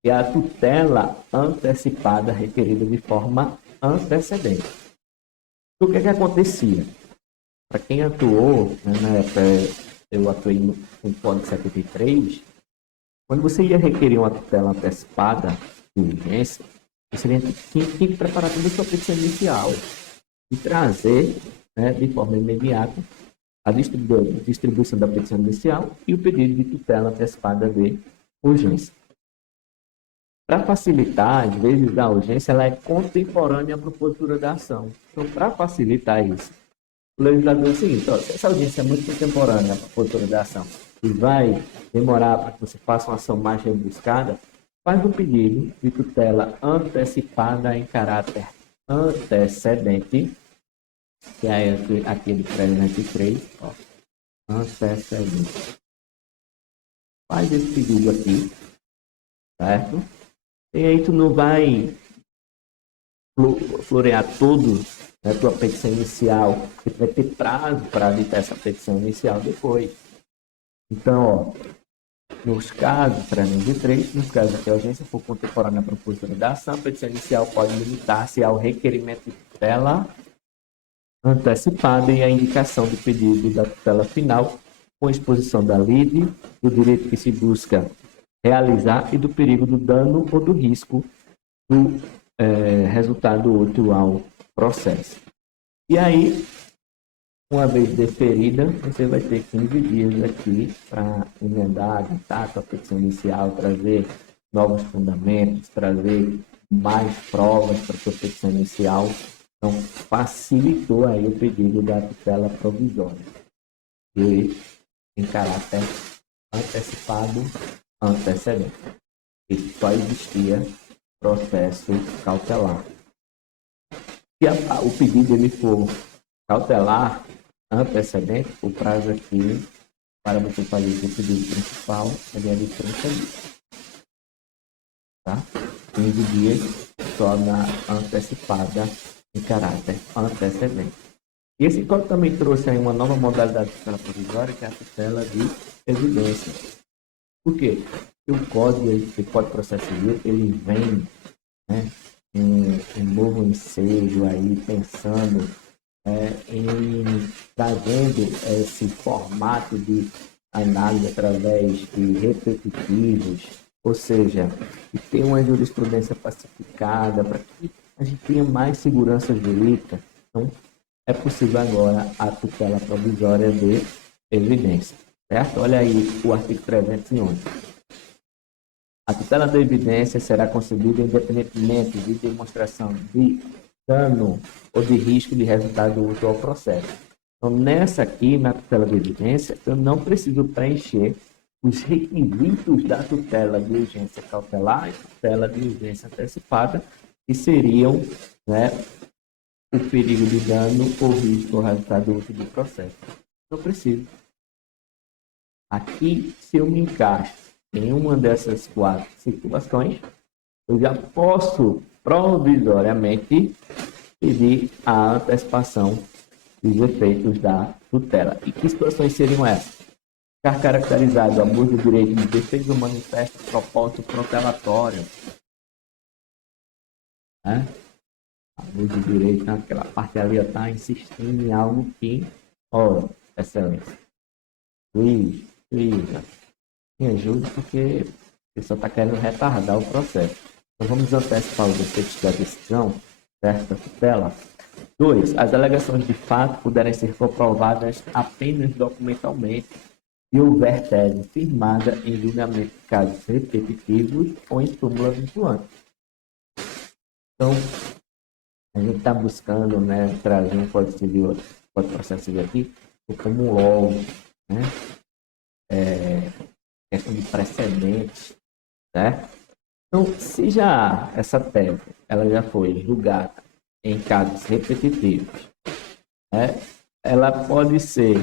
Que é a tutela antecipada requerida de forma antecedente. O que é que acontecia? Para quem atuou, né, na época eu atuei no Código 73, quando você ia requerer uma tutela antecipada de urgência, você tinha que preparar toda a sua petição inicial e trazer, né, de forma imediata a distribuição da petição inicial e o pedido de tutela antecipada de urgência. Para facilitar, às vezes, a urgência ela é contemporânea à propositura da ação. Então, para facilitar isso, o legislador diz o seguinte: se essa audiência é muito contemporânea à propositura da ação e vai demorar para que você faça uma ação mais rebuscada, faz um pedido de tutela antecipada em caráter antecedente, que é aquele 303, antecedente. Faz esse pedido aqui, certo? E aí tu não vai florear tudo na tua petição inicial, porque vai ter prazo para editar essa petição inicial depois. Então, ó, nos casos 303, nos casos que a urgência for contemporânea à propositura da ação, a petição inicial pode limitar-se ao requerimento de tutela antecipada e a indicação do pedido da tutela final, com exposição da lide, do direito que se busca realizar e do perigo do dano ou do risco do resultado útil ao processo. E aí, uma vez deferida, você vai ter 15 dias aqui para emendar, adiantar a petição inicial, trazer novos fundamentos, trazer mais provas para a sua petição inicial. Então, facilitou aí o pedido da tutela provisória. E em caráter antecipado, antecedente. E só existia processo cautelar. Se o pedido ele for cautelar, antecedente, o prazo aqui para você fazer o pedido principal é de 30 dias. Tá? 15 dias só na antecipada em caráter antecedente. E esse código também trouxe aí uma nova modalidade de tutela provisória, que é a tutela de evidência. Por quê? Porque o Código de Processo Civil, ele vem, né, em novo ensejo aí, pensando em trazendo esse formato de análise através de repetitivos, ou seja, que tem uma jurisprudência pacificada para que a gente tenha mais segurança jurídica. Então, é possível agora a tutela provisória de evidência, certo? Olha aí o artigo 311. A tutela de evidência será concedida independentemente de demonstração de dano ou de risco de resultado útil ao processo. Então, nessa aqui, na tutela de evidência, eu não preciso preencher os requisitos da tutela de urgência cautelar e tutela de urgência antecipada, que seriam, né, o perigo de dano ou risco ao resultado útil do processo. Não preciso. Aqui, se eu me encaixo em uma dessas 4 situações, eu já posso provisoriamente pedir a antecipação dos efeitos da tutela. E que situações seriam essas? Ficar caracterizado o abuso do direito de defesa do manifesto propósito protelatório. Né? Abuso do direito, naquela parte ali está insistindo em algo que, ó, excelência, Luiz, me ajude porque a pessoa está querendo retardar o processo. Então vamos antecipar os efeitos da decisão, certo? Da tutela. 2. As alegações de fato puderem ser comprovadas apenas documentalmente se houver tese firmada em julgamento de casos repetitivos ou em súmula vinculante. Então, a gente está buscando, né, trazer um Código Civil, Código de Processo Civil aqui, como um logo, né? Questão de precedentes, certo? Então, se já essa tese ela já foi julgada em casos repetitivos, né, ela pode ser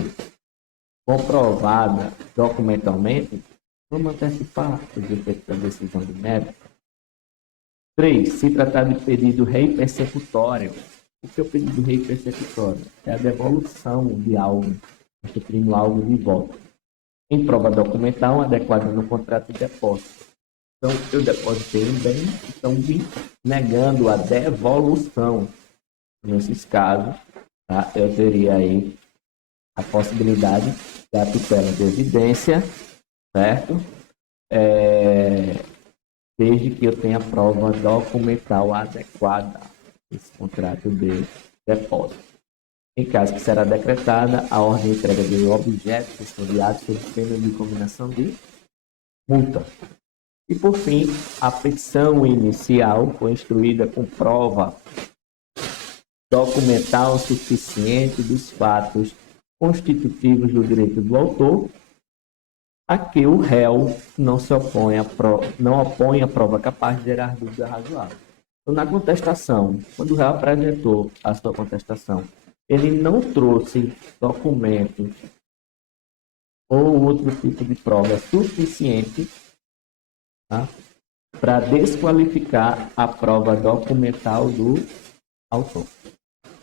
comprovada documentalmente, vamos antecipar os efeitos da decisão do mérito. 3. Se tratar de pedido rei persecutório. O que é o pedido rei persecutório? É a devolução de algo, constituindo algo de volta. Em prova documental adequada no contrato de depósito. Então, eu depositei um bem, então vim negando a devolução. Nesses casos, tá, eu teria aí a possibilidade da tutela de evidência, certo? Desde que eu tenha prova documental adequada desse contrato de depósito. Em caso que será decretada a ordem de entrega de objetos custodiados sob pena de combinação de multa. E, por fim, a petição inicial foi instruída com prova documental suficiente dos fatos constitutivos do direito do autor, a que o réu não opõe a prova capaz de gerar dúvida razoável. Então, na contestação, quando o réu apresentou a sua contestação, ele não trouxe documentos ou outro tipo de prova suficiente, tá, para desqualificar a prova documental do autor.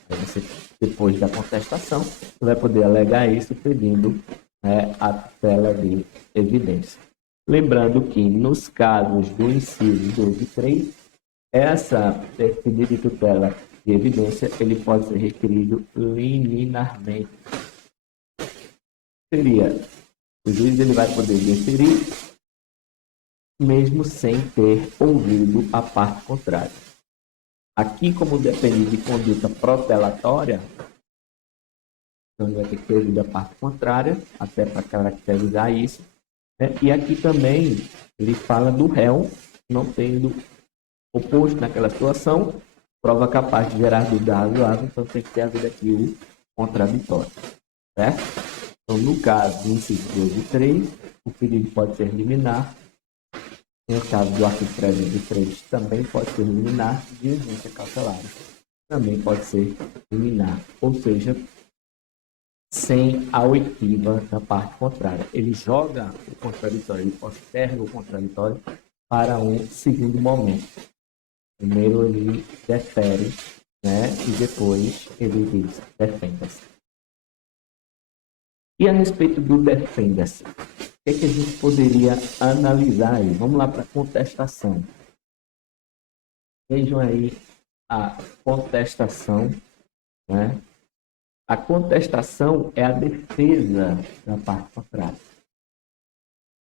Aí você, depois da contestação, você vai poder alegar isso pedindo a tutela de evidência. Lembrando que, nos casos do inciso 12 e 3, esse pedido de tutela de evidência ele pode ser requerido liminarmente. Seria, o juiz ele vai poder deferir, mesmo sem ter ouvido a parte contrária. Aqui, como depende de conduta protelatória, então vai ter que ter ouvido a parte contrária, até para caracterizar isso. E aqui também ele fala do réu não tendo oposto naquela situação, prova capaz de gerar dúvida razoável, então tem que ter havido aqui o contraditório. Certo? Então, no caso do inciso 12 e 3, o pedido pode ser liminar. No caso do artigo 303, também pode ser liminar. De urgência cautelar, também pode ser liminar. Ou seja, sem a oitiva da parte contrária. Ele joga o contraditório, ele posterga o contraditório para um segundo momento. Primeiro ele defere, e depois ele diz, defenda-se. E a respeito do defenda-se, o que a gente poderia analisar aí? Vamos lá para a contestação. Vejam aí a contestação, A contestação é a defesa da parte contrária.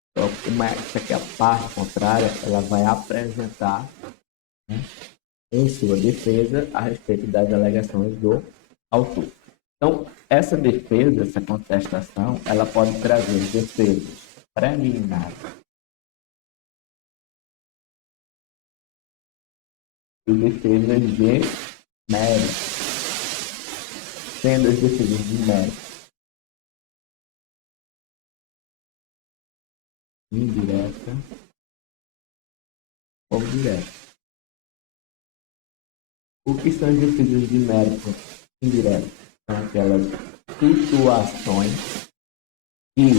Então, como essa aqui é a parte contrária, ela vai apresentar em sua defesa a respeito das alegações do autor. Então, essa defesa, essa contestação, ela pode trazer defesas preliminares e defesas de mérito. Sendo as defesas de mérito indireta ou direta. O que são as defesas de mérito indireta? São aquelas situações que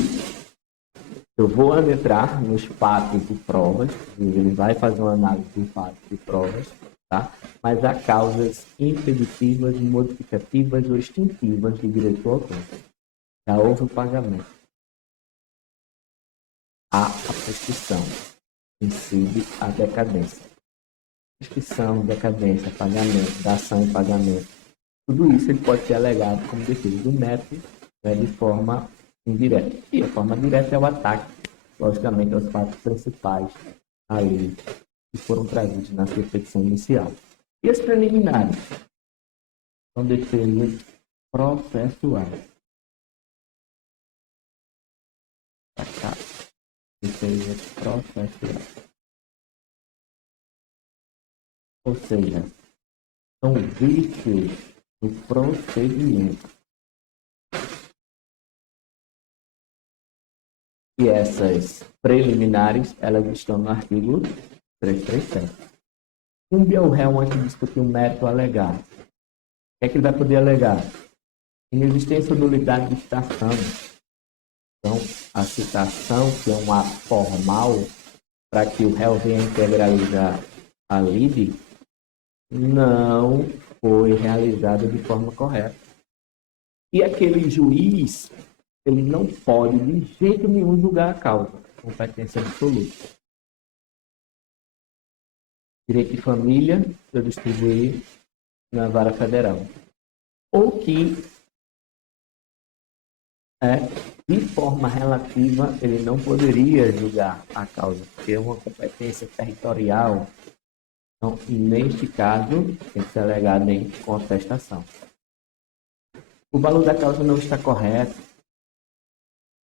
eu vou adentrar nos fatos e provas, ele vai fazer uma análise de fatos e provas, tá? Mas há causas impeditivas, modificativas ou extintivas de direito ao autor. Já houve o pagamento. Há a prescrição, incide a decadência. Prescrição, decadência, pagamento, dação e pagamento. Tudo isso ele pode ser alegado como defesa do mérito, de forma indireta. E a forma direta é o ataque, logicamente, aos fatos principais ali que foram trazidos na sua petição inicial. E as preliminares são defesas processuais. Defesas processuais. Ou seja, são vícios do procedimento. E essas preliminares, elas estão no artigo 337. Cumpre ao réu antes de discutir o mérito alegar. O que é que ele vai poder alegar? Inexistência ou nulidade de citação. Então, a citação, que é um ato formal para que o réu venha integralizar a lide, não foi realizada de forma correta. E aquele juiz, ele não pode de jeito nenhum julgar a causa. Competência absoluta. Direito de família, eu distribuir na vara federal. Ou que, de forma relativa, ele não poderia julgar a causa, porque é uma competência territorial. Então, neste caso, tem que ser alegado em contestação. O valor da causa não está correto.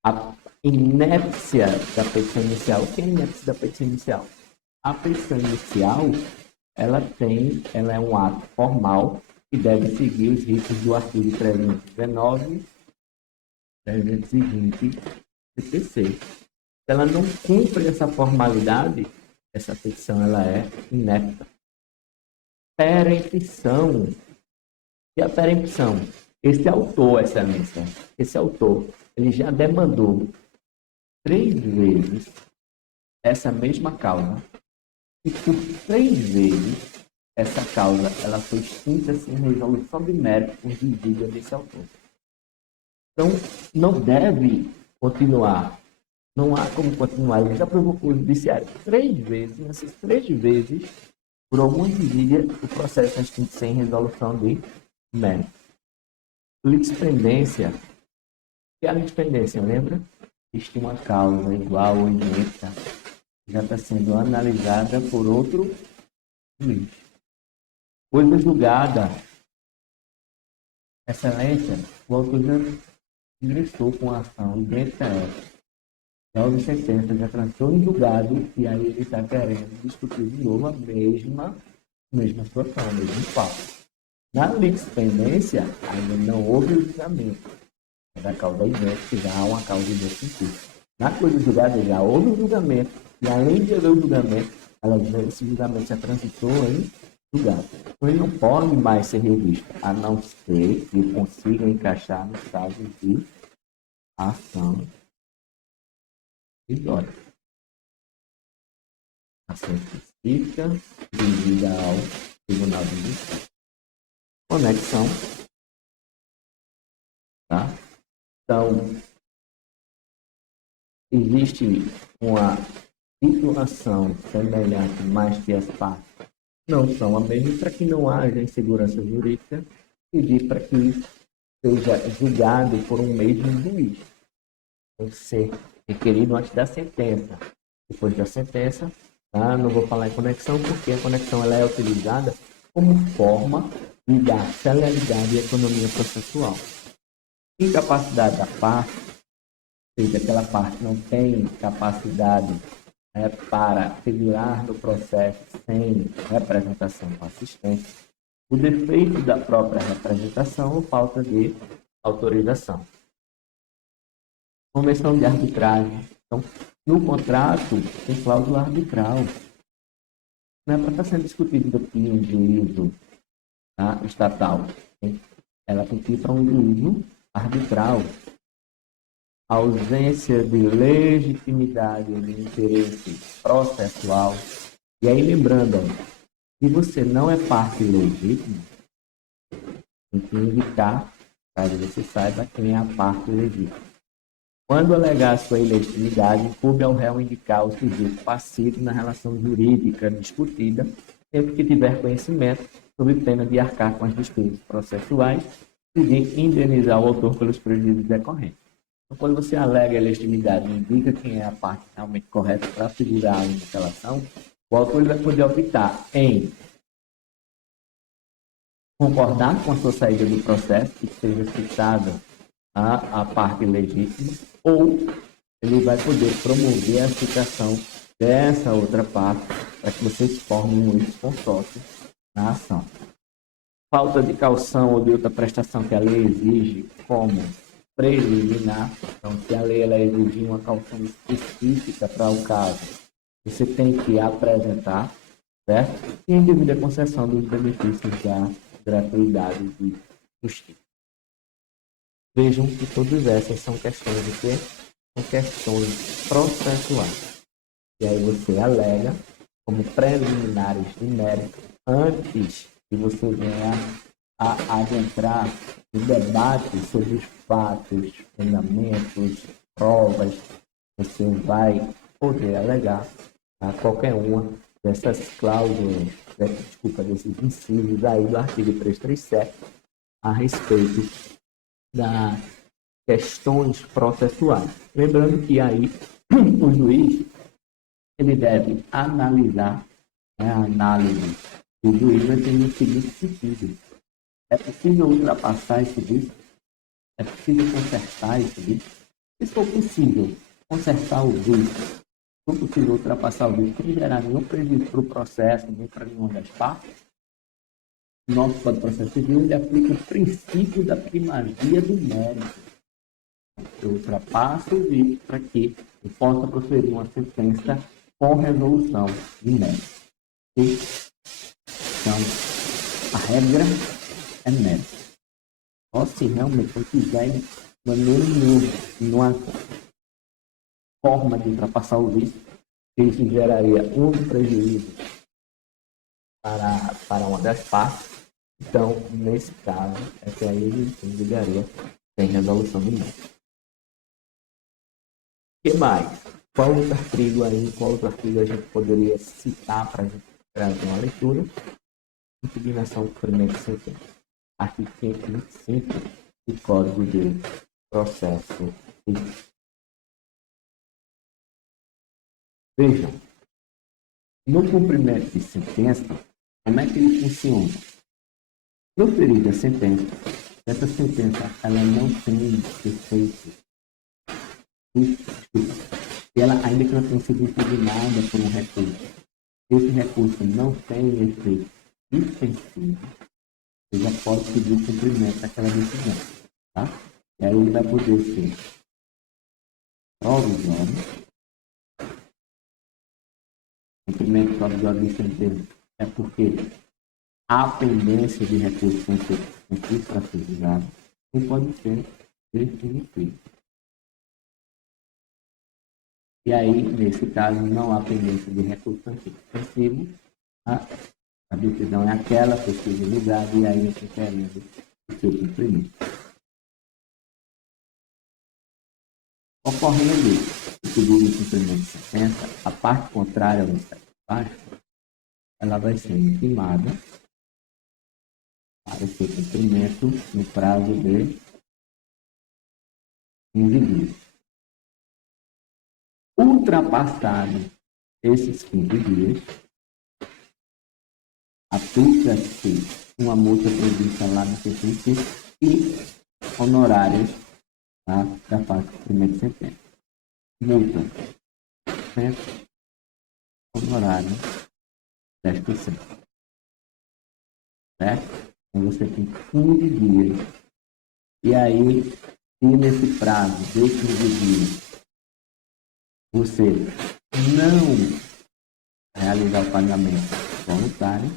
A inépcia da petição inicial. O que é a inépcia da petição inicial? A petição inicial, ela é um ato formal que deve seguir os ritos do artigo 319, 320 CPC. Se ela não cumpre essa formalidade, essa petição ela é inepta. Perempção. E a perempção? Esse autor, excelência, ele já demandou 3 vezes essa mesma causa. E por 3 vezes, essa causa ela foi extinta sem resolução de mérito por desvio desse autor. Então, não deve continuar. Não há como continuar. Ele já provocou o judiciário 3 vezes. Nessas 3 vezes, por alguma desídia, o processo tem que ser em resolução de mérito. Litispendência. O que é a litispendência? Lembra? Existe uma causa igual ou idêntica que já está sendo analisada por outro juiz. Coisa julgada. Excelência, o autor já ingressou com a ação idêntica a essa. Já houve sentença, já transitou em julgado e aí ele está querendo discutir de novo a mesma situação, o mesmo fato. Na litispendência, ainda não houve o julgamento da causa idêntica, já há uma causa idêntica. Na coisa julgada, já houve o julgamento e além de haver o julgamento, esse julgamento já transitou em julgado. Então ele não pode mais ser revisto, a não ser que consiga encaixar nos casos de ação isória. Ação específica dirigida ao Tribunal de Justiça. Conexão. Tá? Então, existe uma situação semelhante, mas que as partes não são a mesma, para que não haja insegurança jurídica, pedir para que seja julgado por um mesmo juiz. Tem que ser requerido antes da sentença. Depois da sentença, não vou falar em conexão, porque a conexão ela é utilizada como forma de dar celeridade e economia processual. Incapacidade da parte, ou seja, aquela parte não tem capacidade para figurar no processo sem representação com assistência, o defeito da própria representação ou falta de autorização. Convenção de arbitragem. Então, no contrato, tem cláusula arbitral. Não é para estar sendo discutido aqui em juízo estatal. Ela tem que ir para um juízo arbitral. A ausência de legitimidade de interesse processual. E aí, lembrando, se você não é parte legítima, tem que indicar, caso você saiba, quem é a parte legítima. Quando alegar sua ilegitimidade, coube ao réu indicar o sujeito passivo na relação jurídica discutida, sempre que tiver conhecimento, sob pena de arcar com as despesas processuais e de indenizar o autor pelos prejuízos decorrentes. Então, quando você alega a ilegitimidade e indica quem é a parte realmente correta para figurar a relação, o autor vai poder optar em concordar com a sua saída do processo, que seja citada a parte legítima, ou ele vai poder promover a citação dessa outra parte para que vocês formem um litisconsórcio na ação. Falta de caução ou de outra prestação que a lei exige como preliminar. Então, se a lei ela exigir uma caução específica para o caso, você tem que apresentar, certo? E em devida concessão dos benefícios da gratuidade de justiça. Vejam que todas essas são questões de quê? São questões processuais. E aí você alega como preliminares de mérito antes que você venha a adentrar no debate sobre os fatos, fundamentos, provas. Você vai poder alegar qualquer uma dessas cláusulas, desses incisos aí do artigo 337 a respeito das questões processuais. Lembrando que aí o juiz ele deve analisar, a análise do juiz vai ter no seguinte sentido: é possível ultrapassar esse vício? É possível consertar esse vício? Se for possível consertar o vício, se for possível ultrapassar o vício sem gerar nenhum prejuízo para o processo, nem para nenhuma das partes, o nosso Código de Processo Civil ele aplica o princípio da primazia do mérito. Eu ultrapasso o vício para que eu possa proferir uma sentença com resolução de mérito. Então, a regra é mérito. Só se realmente eu quiser, de maneira nenhuma, forma de ultrapassar o vício, isso geraria um prejuízo para uma das partes. Então, nesse caso, é que aí ele ligaria sem resolução do mérito. que mais? Qual outro artigo aí, qual outro artigo a gente poderia citar para a gente trazer uma leitura? Impugnação do cumprimento de sentença. Artigo 125 do Código de Processo Civil. Vejam, no cumprimento de sentença, como é que ele funciona? Proferida a sentença, essa sentença ela não tem efeito, e ela ainda que não tenha sido impugnada por um recurso. Esse recurso não tem efeito suspensivo, você já pode pedir o cumprimento daquela decisão, tá? E aí ele vai poder ser provisório. Cumprimento provisório de sentença é porque a pendência de recurso concurso para ser julgado não pode ser definitivo. E aí, nesse caso, não há pendência de recurso suspensivo, a decisão é aquela, foi ser julgada, e aí eu querendo o seu cumprimento. Ocorrendo o pedido de cumprimento de sentença, a parte contrária ao estado baixo, ela vai ser intimada para o seu cumprimento no prazo de 15 dias. Ultrapassado esses 15 dias, aplica-se uma multa prevista lá no CPC e honorários, tá, da fase de cumprimento de sentença. Multa 100%, honorário 10%. Certo? Então você tem 15 dias. E aí, se nesse prazo de 15 dias você não realizar o pagamento voluntário,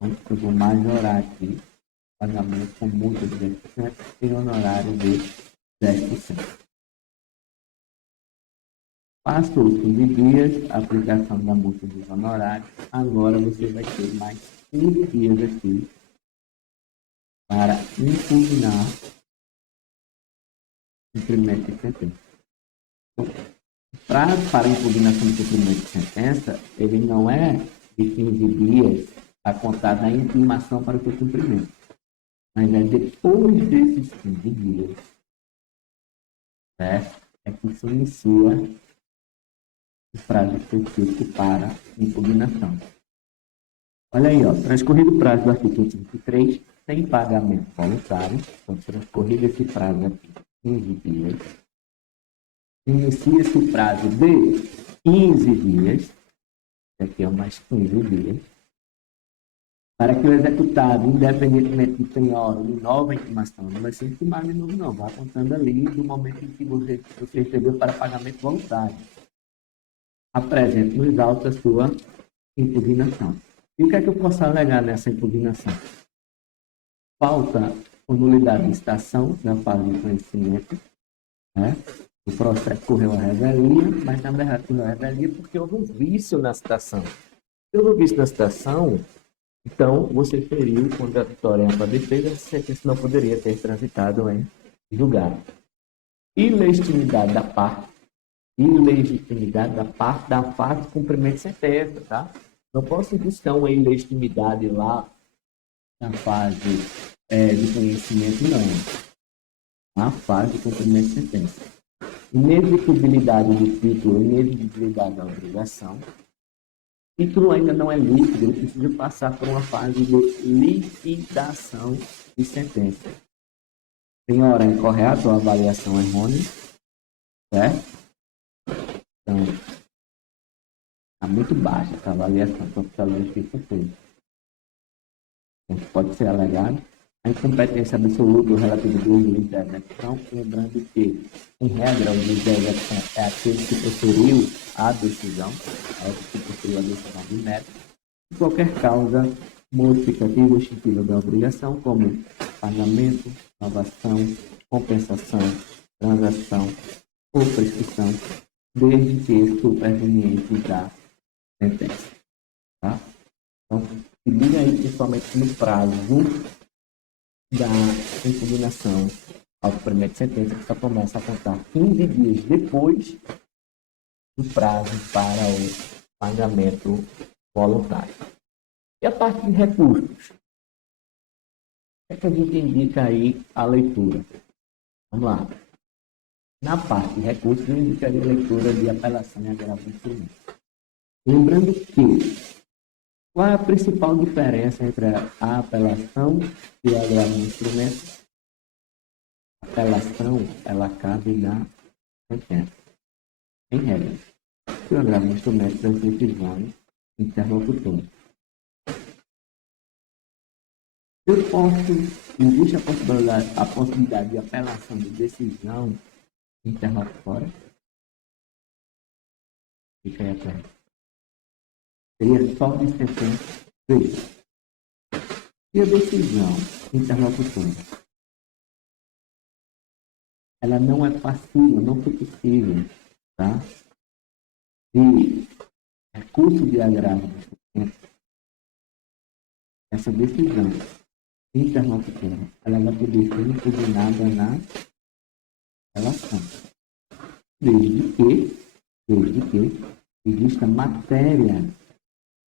eu vou majorar aqui o pagamento com multa de 10% e honorário de 10%. Passou os 15 dias, a aplicação da multa dos honorários, agora você vai ter mais 15 dias aqui para impugnar o cumprimento de sentença. O prazo para impugnação do cumprimento de sentença, ele não é de 15 dias a contar da intimação para o seu cumprimento, mas é depois desses 15 dias, certo? É que se inicia o prazo específico para impugnação. Olha aí, ó, transcorrido o prazo do artigo 123, sem pagamento voluntário, então transcorrido esse prazo aqui, 15 dias, inicia-se o prazo de 15 dias, aqui é mais 15 dias, para que o executado, independentemente de penhora ou de nova intimação, não vai ser intimado de novo, não, vai contando ali do momento em que você recebeu para pagamento voluntário. Apresente nos autos a sua impugnação. E o que é que eu posso alegar nessa impugnação? Falta ou nulidade de estação na fase de conhecimento, né? O processo correu a revelia, mas na verdade correu a revelia porque houve um vício na citação. Se houve um vício na citação, então você feriu o contraditório para a defesa, a sentença não poderia ter transitado em julgado. Ilegitimidade da parte. Ilegitimidade da parte da fase de cumprimento de sentença, tá? Não posso buscar uma ilegitimidade lá na fase de conhecimento, não. Na fase de cumprimento de sentença. Inexigibilidade do título, inexigibilidade da obrigação. O título ainda não é líquido, ele precisa passar por uma fase de liquidação de sentença. Senhora, incorreto ou avaliação errônea, certo? Então, está muito baixa essa avaliação para a justiça fez. Então, pode ser alegado a incompetência absoluta ou relativa do juiz da execução, lembrando que, em regra, o juiz da execução é aquele que proferiu a decisão, de mérito, de qualquer causa modificativa ou extintiva da obrigação, como pagamento, inovação, compensação, transação ou prescrição, desde que superveniente da sentença. Tá? Então, se liga aí, principalmente no prazo da impugnação ao cumprimento de sentença, que só começa a contar 15 dias depois do prazo para o pagamento voluntário. E a parte de recursos? O que é que a gente indica aí a leitura? Vamos lá. Na parte de recursos, eu indicaria a leitura de apelação e agravo do instrumento. Lembrando que, qual é a principal diferença entre a apelação e o agravo do instrumento? A apelação, ela cabe na sentença, em regra. E o agravo do instrumento das decisões interlocutoras. Existe a possibilidade de apelação de decisão interlocutória? Fica aí a pergunta. Seria só de sentença? Veja. E a decisão interlocutória? Ela não é passível, não foi possível, tá? De recurso de agravo do instrumento, essa decisão interlocutora, ela vai poder ser impugnada na relação. Desde que exista matéria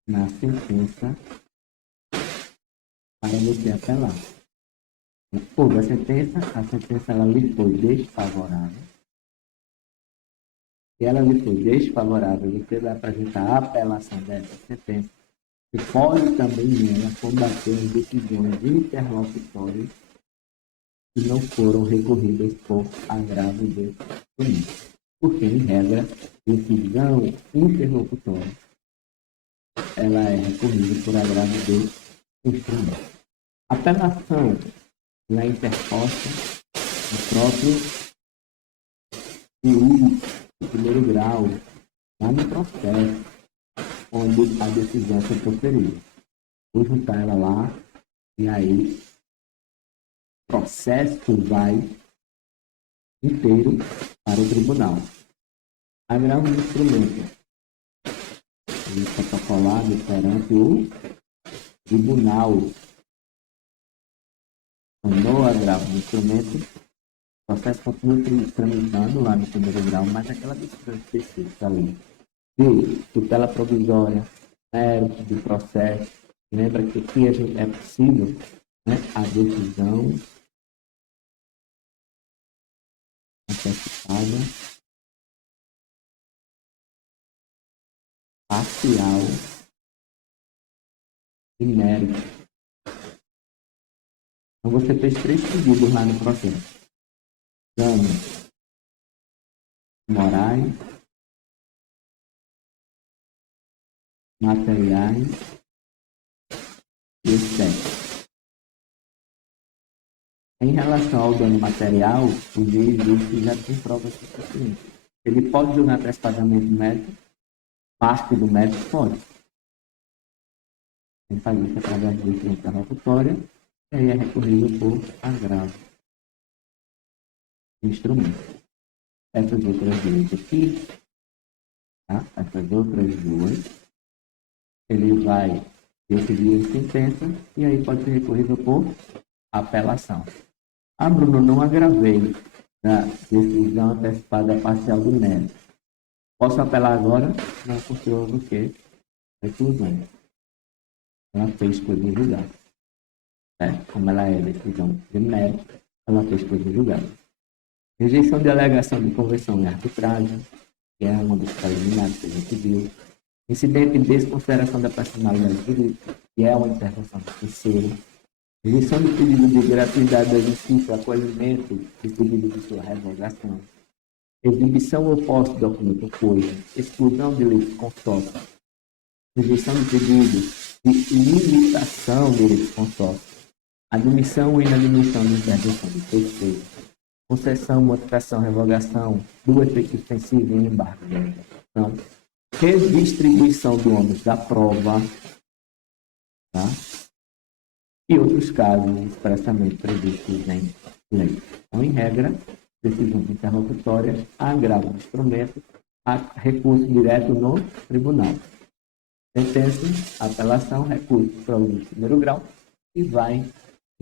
na sentença para você apelar. Houve a sentença ela lhe foi desfavorável. Se ela lhe foi desfavorável, você vai apresentar a apelação dessa sentença. E pode também nela combater as decisões interlocutórias que não foram recorridas por agravo do instrumento. Porque, em regra, decisão interlocutória ela é recorrida por agravo do instrumento. A apelação ela é interposta no próprio juiz do primeiro grau, lá no processo onde a decisão foi proferida. Vou juntar ela lá e aí o processo vai inteiro para o tribunal. Agravo do instrumento. Ele é protocolado perante o tribunal. No agravo do instrumento, o processo continua tramitando lá no primeiro grau, mas aquela decisão específica ali de tutela provisória, mérito do processo. Lembra que aqui é possível, né, a decisão antecipada parcial e mérito. Então você fez 3 pedidos lá no processo. Danos morais, materiais e estéticos. Em relação ao dano material, o juiz diz que já tem provas suficientes. Ele pode julgar antecipadamente o mérito? Parte do mérito pode. Ele faz isso através de decisão interlocutória e aí é recorrido por agravo do instrumento. Essas outras duas aqui, tá? Essas outras duas, ele vai decidir em sentença e aí pode ser recorrido por apelação. Ah, Bruno, não agravei na decisão antecipada parcial do mérito. Posso apelar agora? Não, porque houve o quê? Reclusão. Ela fez coisa julgada. Como ela é decisão de mérito, ela fez coisa julgada. Rejeição de alegação de convenção e arbitragem, que é uma dos preliminares que a gente viu. Incidente de desconsideração da personalidade jurídica, que é uma intervenção do terceiro. Rejeição de pedido de gratuidade do exercício, acolhimento de pedido de sua revogação. Exibição ou posse de documento coisa. Exclusão de leite consórcio. Rejeição de pedido de limitação de leite consórcio. Admissão ou inadmissão de intervenção de terceiro. Concessão, modificação, revogação do efeito suspensivo e embargo de execução. Redistribuição do ônus da prova, tá? E outros casos expressamente previstos em lei. Então, em regra, decisões interlocutórias, agravo do instrumento, recurso direto no tribunal. Sentença, apelação, recurso para o primeiro grau e vai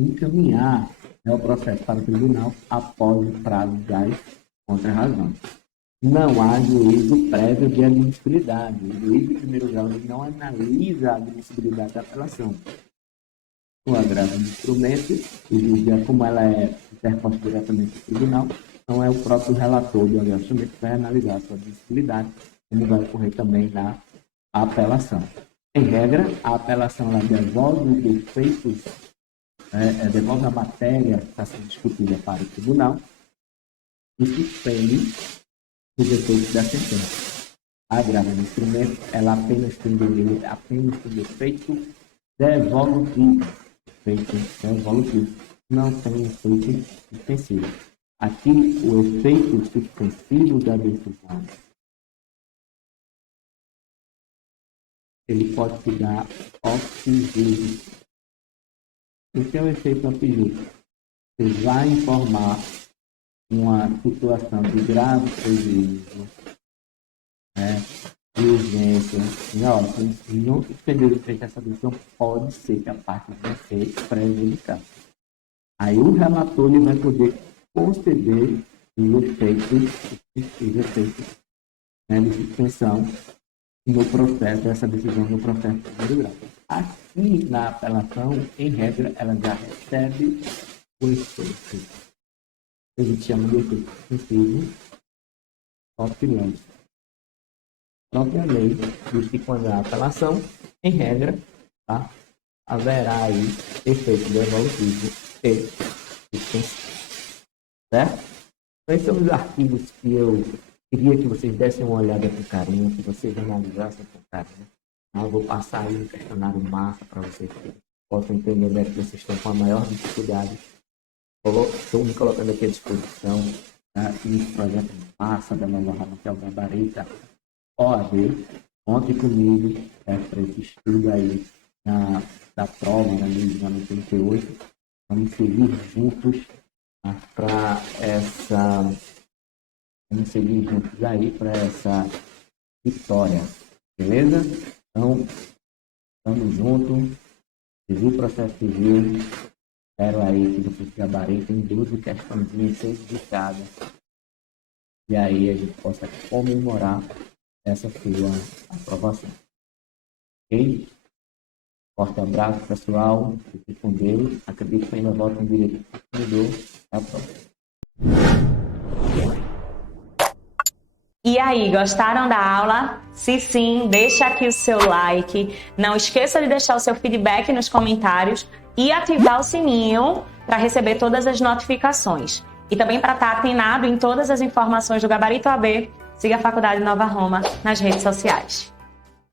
encaminhar, né, o processo para o tribunal após o prazo das contrarrazões. Não há juízo prévio de admissibilidade. O juiz de primeiro grau ele não analisa a admissibilidade da apelação. O agravo do instrumento, como ela é interposta diretamente do tribunal, então é o próprio relator do agravo do instrumento que vai analisar a sua admissibilidade, como vai ocorrer também na apelação. Em regra, a apelação ela devolve os defeitos, devolve a matéria que está sendo discutida para o tribunal e suspende os defeitos da sentença. A agravo do instrumento, ela apenas tem defeito devolutivo. Não tem efeito suspensivo. Aqui, o efeito suspensivo da decisão ele pode se dar off-júdice. O que é o efeito off-júdice? Você vai informar uma situação de grave prejuízo, de urgência. Se não suspender o efeito dessa decisão, pode ser que a parte venha ser prejudicada. Aí o relator ele vai poder conceder os efeitos de suspensão no processo, dessa decisão no processo de primeiro grau. Aqui na apelação, em regra, ela já recebe o efeito. A gente chama de efeito suspensivo off-júdice. A própria lei diz que quando há apelação, em regra, tá, haverá aí efeito devolutivo e suspensivo. Certo? Então, esses são os artigos que eu queria que vocês dessem uma olhada com carinho, que vocês analisassem com carinho. Eu vou passar aí um questionário massa para vocês que possam entender onde é que vocês estão com a maior dificuldade. Estou me colocando aqui à disposição, tá? E o projeto massa da Nova Roma, que é o Gabarita OAB. Contem comigo para esse estudo aí da prova, na lei de 38. Vamos seguir juntos, tá? Vamos seguir juntos aí para essa vitória, beleza? Então, estamos juntos, civil, processo civil, espero aí que vocês gabaritem 12 questõezinhas, 6 de cada, e aí a gente possa comemorar essa sua aprovação. Ok? Forte abraço, pessoal, fique com Deus, acredito que ainda volta em direito do consumidor, até a próxima. E aí, gostaram da aula? Se sim, deixa aqui o seu like. Não esqueça de deixar o seu feedback nos comentários e ativar o sininho para receber todas as notificações. E também para estar atenado em todas as informações do Gabarito OAB, siga a Faculdade Nova Roma nas redes sociais.